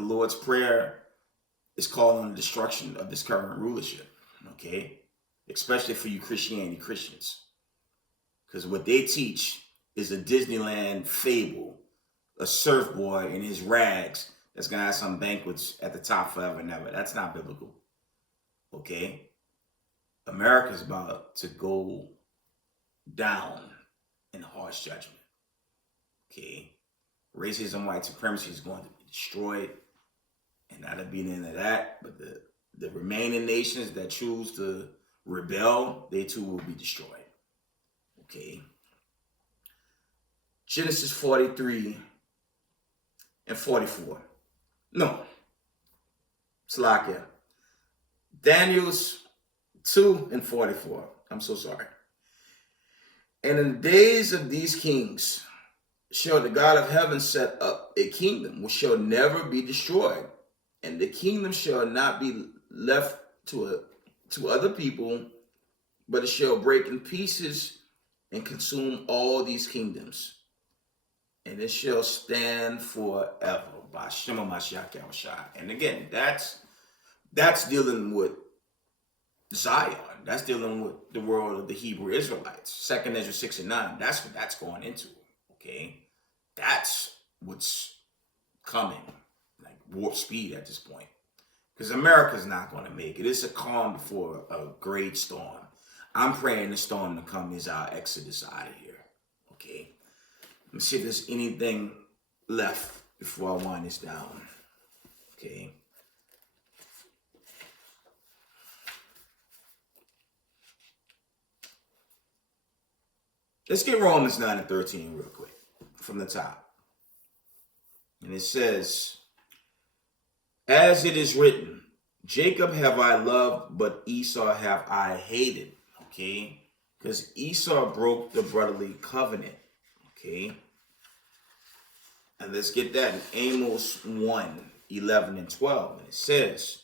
Lord's Prayer is calling on the destruction of this current rulership. Okay? Especially for you Christians. Because what they teach is a Disneyland fable, a surf boy in his rags that's going to have some banquets at the top forever and ever. That's not biblical. Okay? America's about to go down in harsh judgment. Okay? Racism, white supremacy is going to be destroyed. And that'll be the end of that. But the remaining nations that choose to rebel, they too will be destroyed. Okay? Genesis 43 and 44. No. Slakia. Daniel's 2 and 44. I'm so sorry. And in the days of these kings shall the God of heaven set up a kingdom which shall never be destroyed, and the kingdom shall not be left to other people, but it shall break in pieces and consume all these kingdoms, and it shall stand forever. By Shema Mashiach Yahushua. And again, that's dealing with Zion. That's dealing with the world of the Hebrew Israelites. 2 Ezra 6 and 9. That's what that's going into. Okay? That's what's coming. Like warp speed at this point. Because America's not going to make it. It's a calm before a great storm. I'm praying the storm to come is our exodus out of here. Okay? Let me see if there's anything left before I wind this down. Okay? Let's get Romans 9 and 13 real quick from the top. And it says, as it is written, Jacob have I loved, but Esau have I hated. Okay? because Esau broke the brotherly covenant. Okay. And let's get that in Amos 1:11-12. And it says,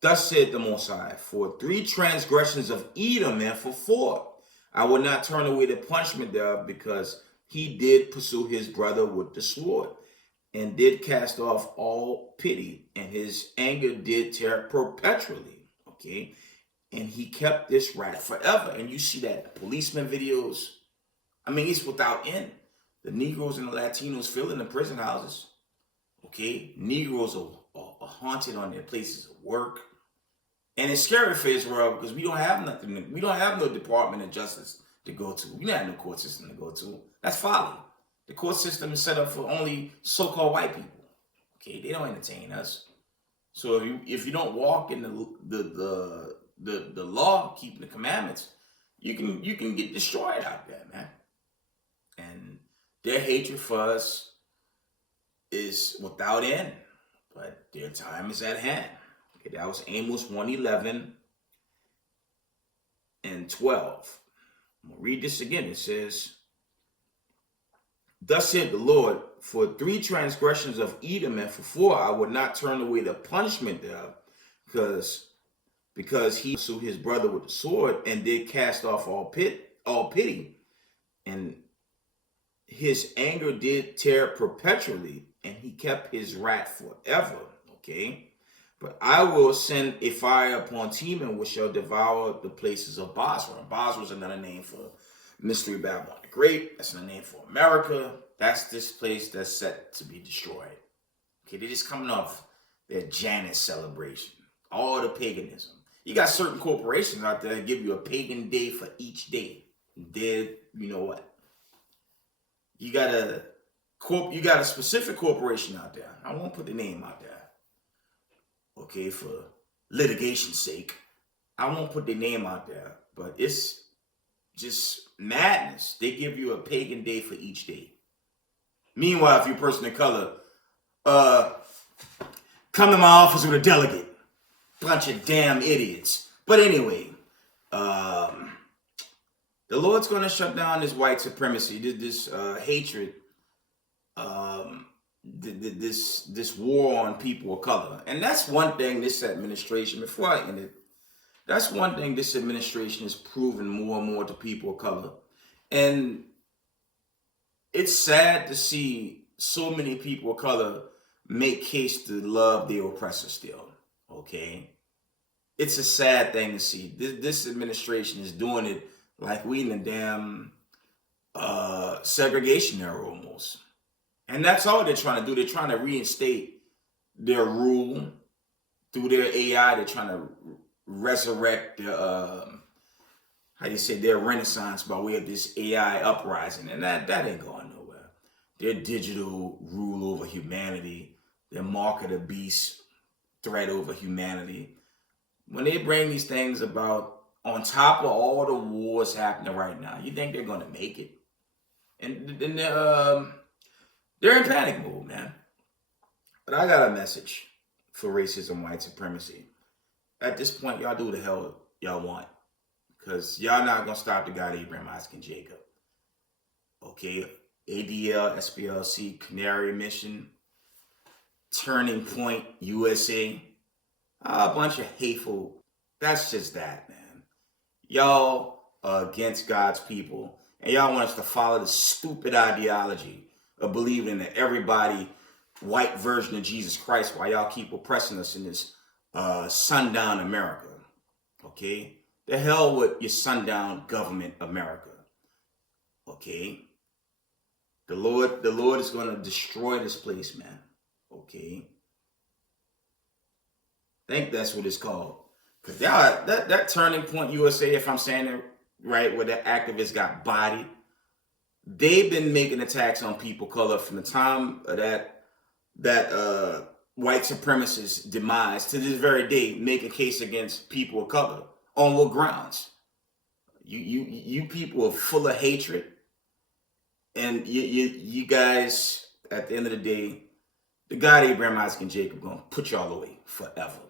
thus said the Most High, for 3 transgressions of Edom, and for 4, I will not turn away the punishment thereof, because he did pursue his brother with the sword, and did cast off all pity, and his anger did tear perpetually. Okay. And he kept this wrath forever. And you see that policeman videos. I mean, it's without end. The Negroes and the Latinos filling the prison houses. Okay. Negroes are haunted on their places of work. And it's scary for Israel because we don't have nothing. We don't have no Department of Justice to go to. We don't have no court system to go to. That's folly. The court system is set up for only so-called white people. Okay, they don't entertain us. So if you don't walk in the law, keeping the commandments, you can get destroyed out there, man. And their hatred for us is without end, but their time is at hand. Okay, that was Amos 1:11-12. I'm gonna read this again. It says, thus said the Lord, for 3 transgressions of Edom, and for 4 I would not turn away the punishment thereof, because he pursued his brother with the sword, and did cast off all pity, and his anger did tear perpetually, and he kept his wrath forever. Okay. But I will send a fire upon Teman, which shall devour the places of Basra. Basra is another name for Mystery Babylon the Great. That's another name for America. That's this place that's set to be destroyed. Okay, they're just coming off their Janus celebration. All the paganism. You got certain corporations out there that give you a pagan day for each day. Then you know what? You got a specific corporation out there. I won't put the name out there. Okay, for litigation's sake. I won't put the name out there, but it's just madness. They give you a pagan day for each day. Meanwhile, if you're a person of color, come to my office with a delegate. Bunch of damn idiots. But anyway, the Lord's going to shut down this white supremacy, this hatred, this war on people of color. And that's one thing this administration, before I end it, that's one thing this administration has proven more and more to people of color. And it's sad to see so many people of color make case to love their oppressor still. Okay? It's a sad thing to see. This administration is doing it like we in the damn segregation era almost. And that's all they're trying to do. They're trying to reinstate their rule through their AI. They're trying to resurrect their, their renaissance by way of this AI uprising. And that ain't going nowhere. Their digital rule over humanity, their mark of the beast threat over humanity. When they bring these things about on top of all the wars happening right now, you think they're going to make it? And then they're in panic mode, man. But I got a message for racism, white supremacy. At this point, y'all do the hell y'all want. Because y'all not going to stop the God Abraham, Isaac, and Jacob. Okay? ADL, SPLC, Canary Mission, Turning Point, USA. A bunch of hateful. That's just that, man. Y'all are against God's people. And y'all want us to follow the stupid ideology of believing that everybody white version of Jesus Christ while y'all keep oppressing us in this sundown America. Okay? The hell with your sundown government America. Okay? The Lord is going to destroy this place, man. Okay? I think that's what it's called. Because that Turning Point USA, if I'm saying it right, where the activists got bodied, they've been making attacks on people of color from the time of that white supremacist demise to this very day, make a case against people of color. On what grounds? You people are full of hatred, and you guys, at the end of the day, the God Abraham, Isaac, and Jacob gonna put y'all away forever.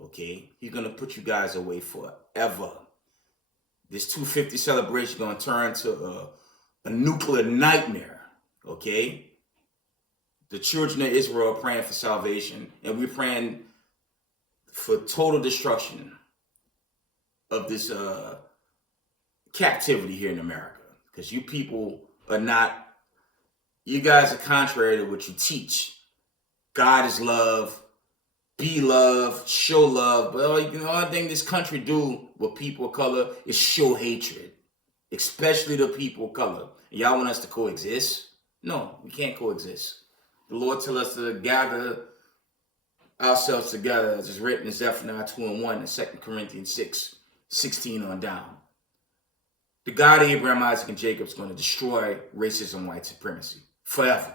Okay, he's gonna put you guys away forever. this 250 celebration going to turn to a nuclear nightmare, okay? The children of Israel are praying for salvation, and we're praying for total destruction of this captivity here in America, because you people are not, you guys are contrary to what you teach. God is love, be love, show love, but the only thing this country do with people of color is show hatred, especially the people of color. And y'all want us to coexist? No, we can't coexist. The Lord tell us to gather ourselves together, as is written in Zephaniah 2:1 and 2 Corinthians 6:16 on down. The God of Abraham, Isaac, and Jacob is going to destroy racism, white supremacy forever.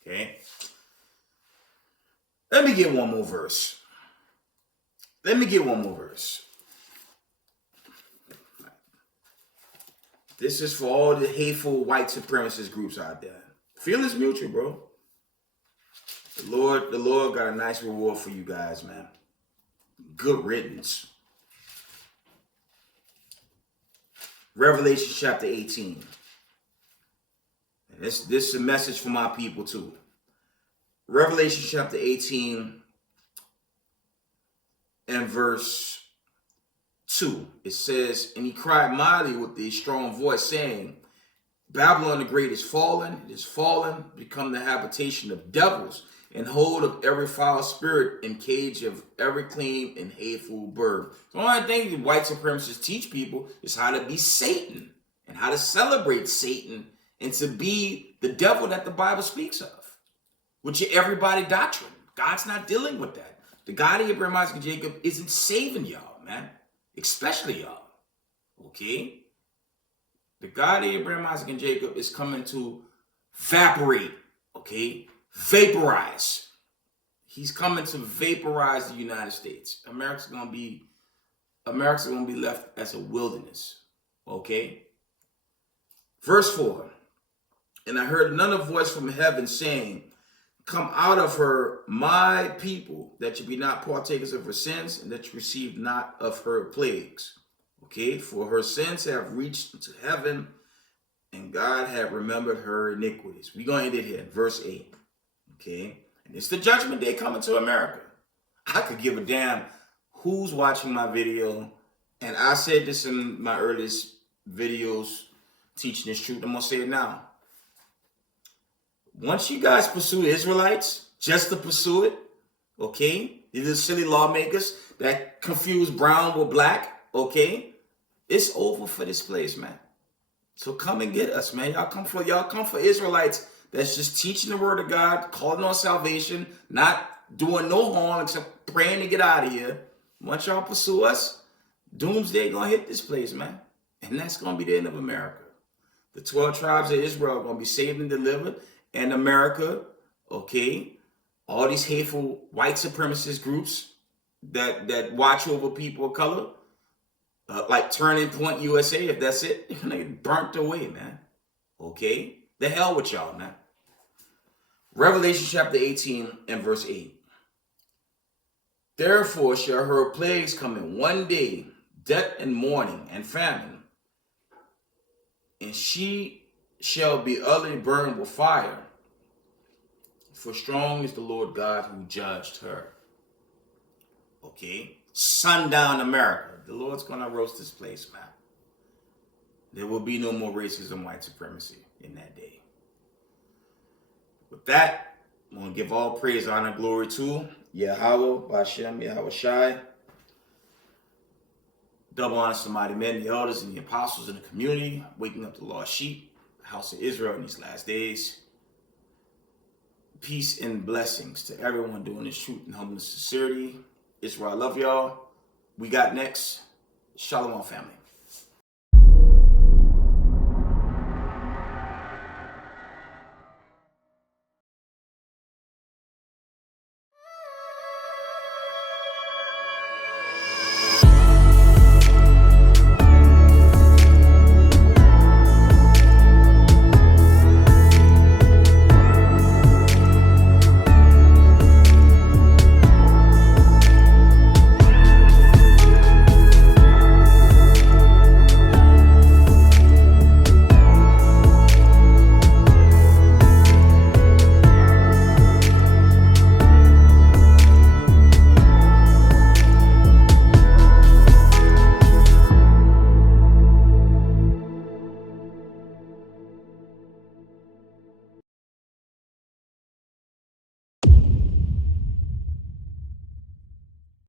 Okay? Let me get one more verse. This is for all the hateful white supremacist groups out there. Feel is mutual, bro. The Lord got a nice reward for you guys, man. Good riddance. Revelation chapter 18. And this is a message for my people too. Revelation chapter 18 and verse 2. It says, and he cried mightily with a strong voice, saying, Babylon the Great is fallen, it is fallen, become the habitation of devils, and hold of every foul spirit, and cage of every clean and hateful bird. The only thing the white supremacists teach people is how to be Satan, and how to celebrate Satan, and to be the devil that the Bible speaks of, which is everybody doctrine. God's not dealing with that. The God of Abraham, Isaac, and Jacob isn't saving y'all, man. Especially y'all. Okay? The God of Abraham, Isaac, and Jacob is coming to evaporate. Okay? Vaporize. He's coming to vaporize the United States. America's gonna be left as a wilderness. Okay? Verse 4. And I heard another voice from heaven saying, come out of her, my people, that you be not partakers of her sins, and that you receive not of her plagues. Okay, for her sins have reached to heaven, and God have remembered her iniquities. We're going to end it here, verse 8. Okay, and it's the judgment day coming to America. I could give a damn who's watching my video, and I said this in my earliest videos, teaching this truth. I'm going to say it now. Once you guys pursue the Israelites, just to pursue it, okay? These are silly lawmakers that confuse brown with black, okay? It's over for this place, man. So come and get us, man. Y'all come for Israelites that's just teaching the word of God, calling on salvation, not doing no harm except praying to get out of here. Once y'all pursue us, doomsday gonna hit this place, man. And that's gonna be the end of America. The 12 tribes of Israel are gonna be saved and delivered. And America, okay, all these hateful white supremacist groups that watch over people of color, like Turning Point USA, if that's it, you're gonna get burnt away, man. Okay? The hell with y'all, man. Revelation chapter 18 and verse 8. Therefore shall her plagues come in one day, death and mourning and famine, and she shall be utterly burned with fire. For strong is the Lord God who judged her. Okay? Sundown America. The Lord's going to roast this place, man. There will be no more racism, white supremacy in that day. With that, I'm going to give all praise, honor, glory to Yahweh, Bashem, Yahweh Shai. Double honor to the mighty men, the elders, and the apostles in the community, waking up the lost sheep, house of Israel in these last days. Peace and blessings to everyone doing this truth and humbleness and sincerity. Israel, I love y'all. We got next. Shalom, family.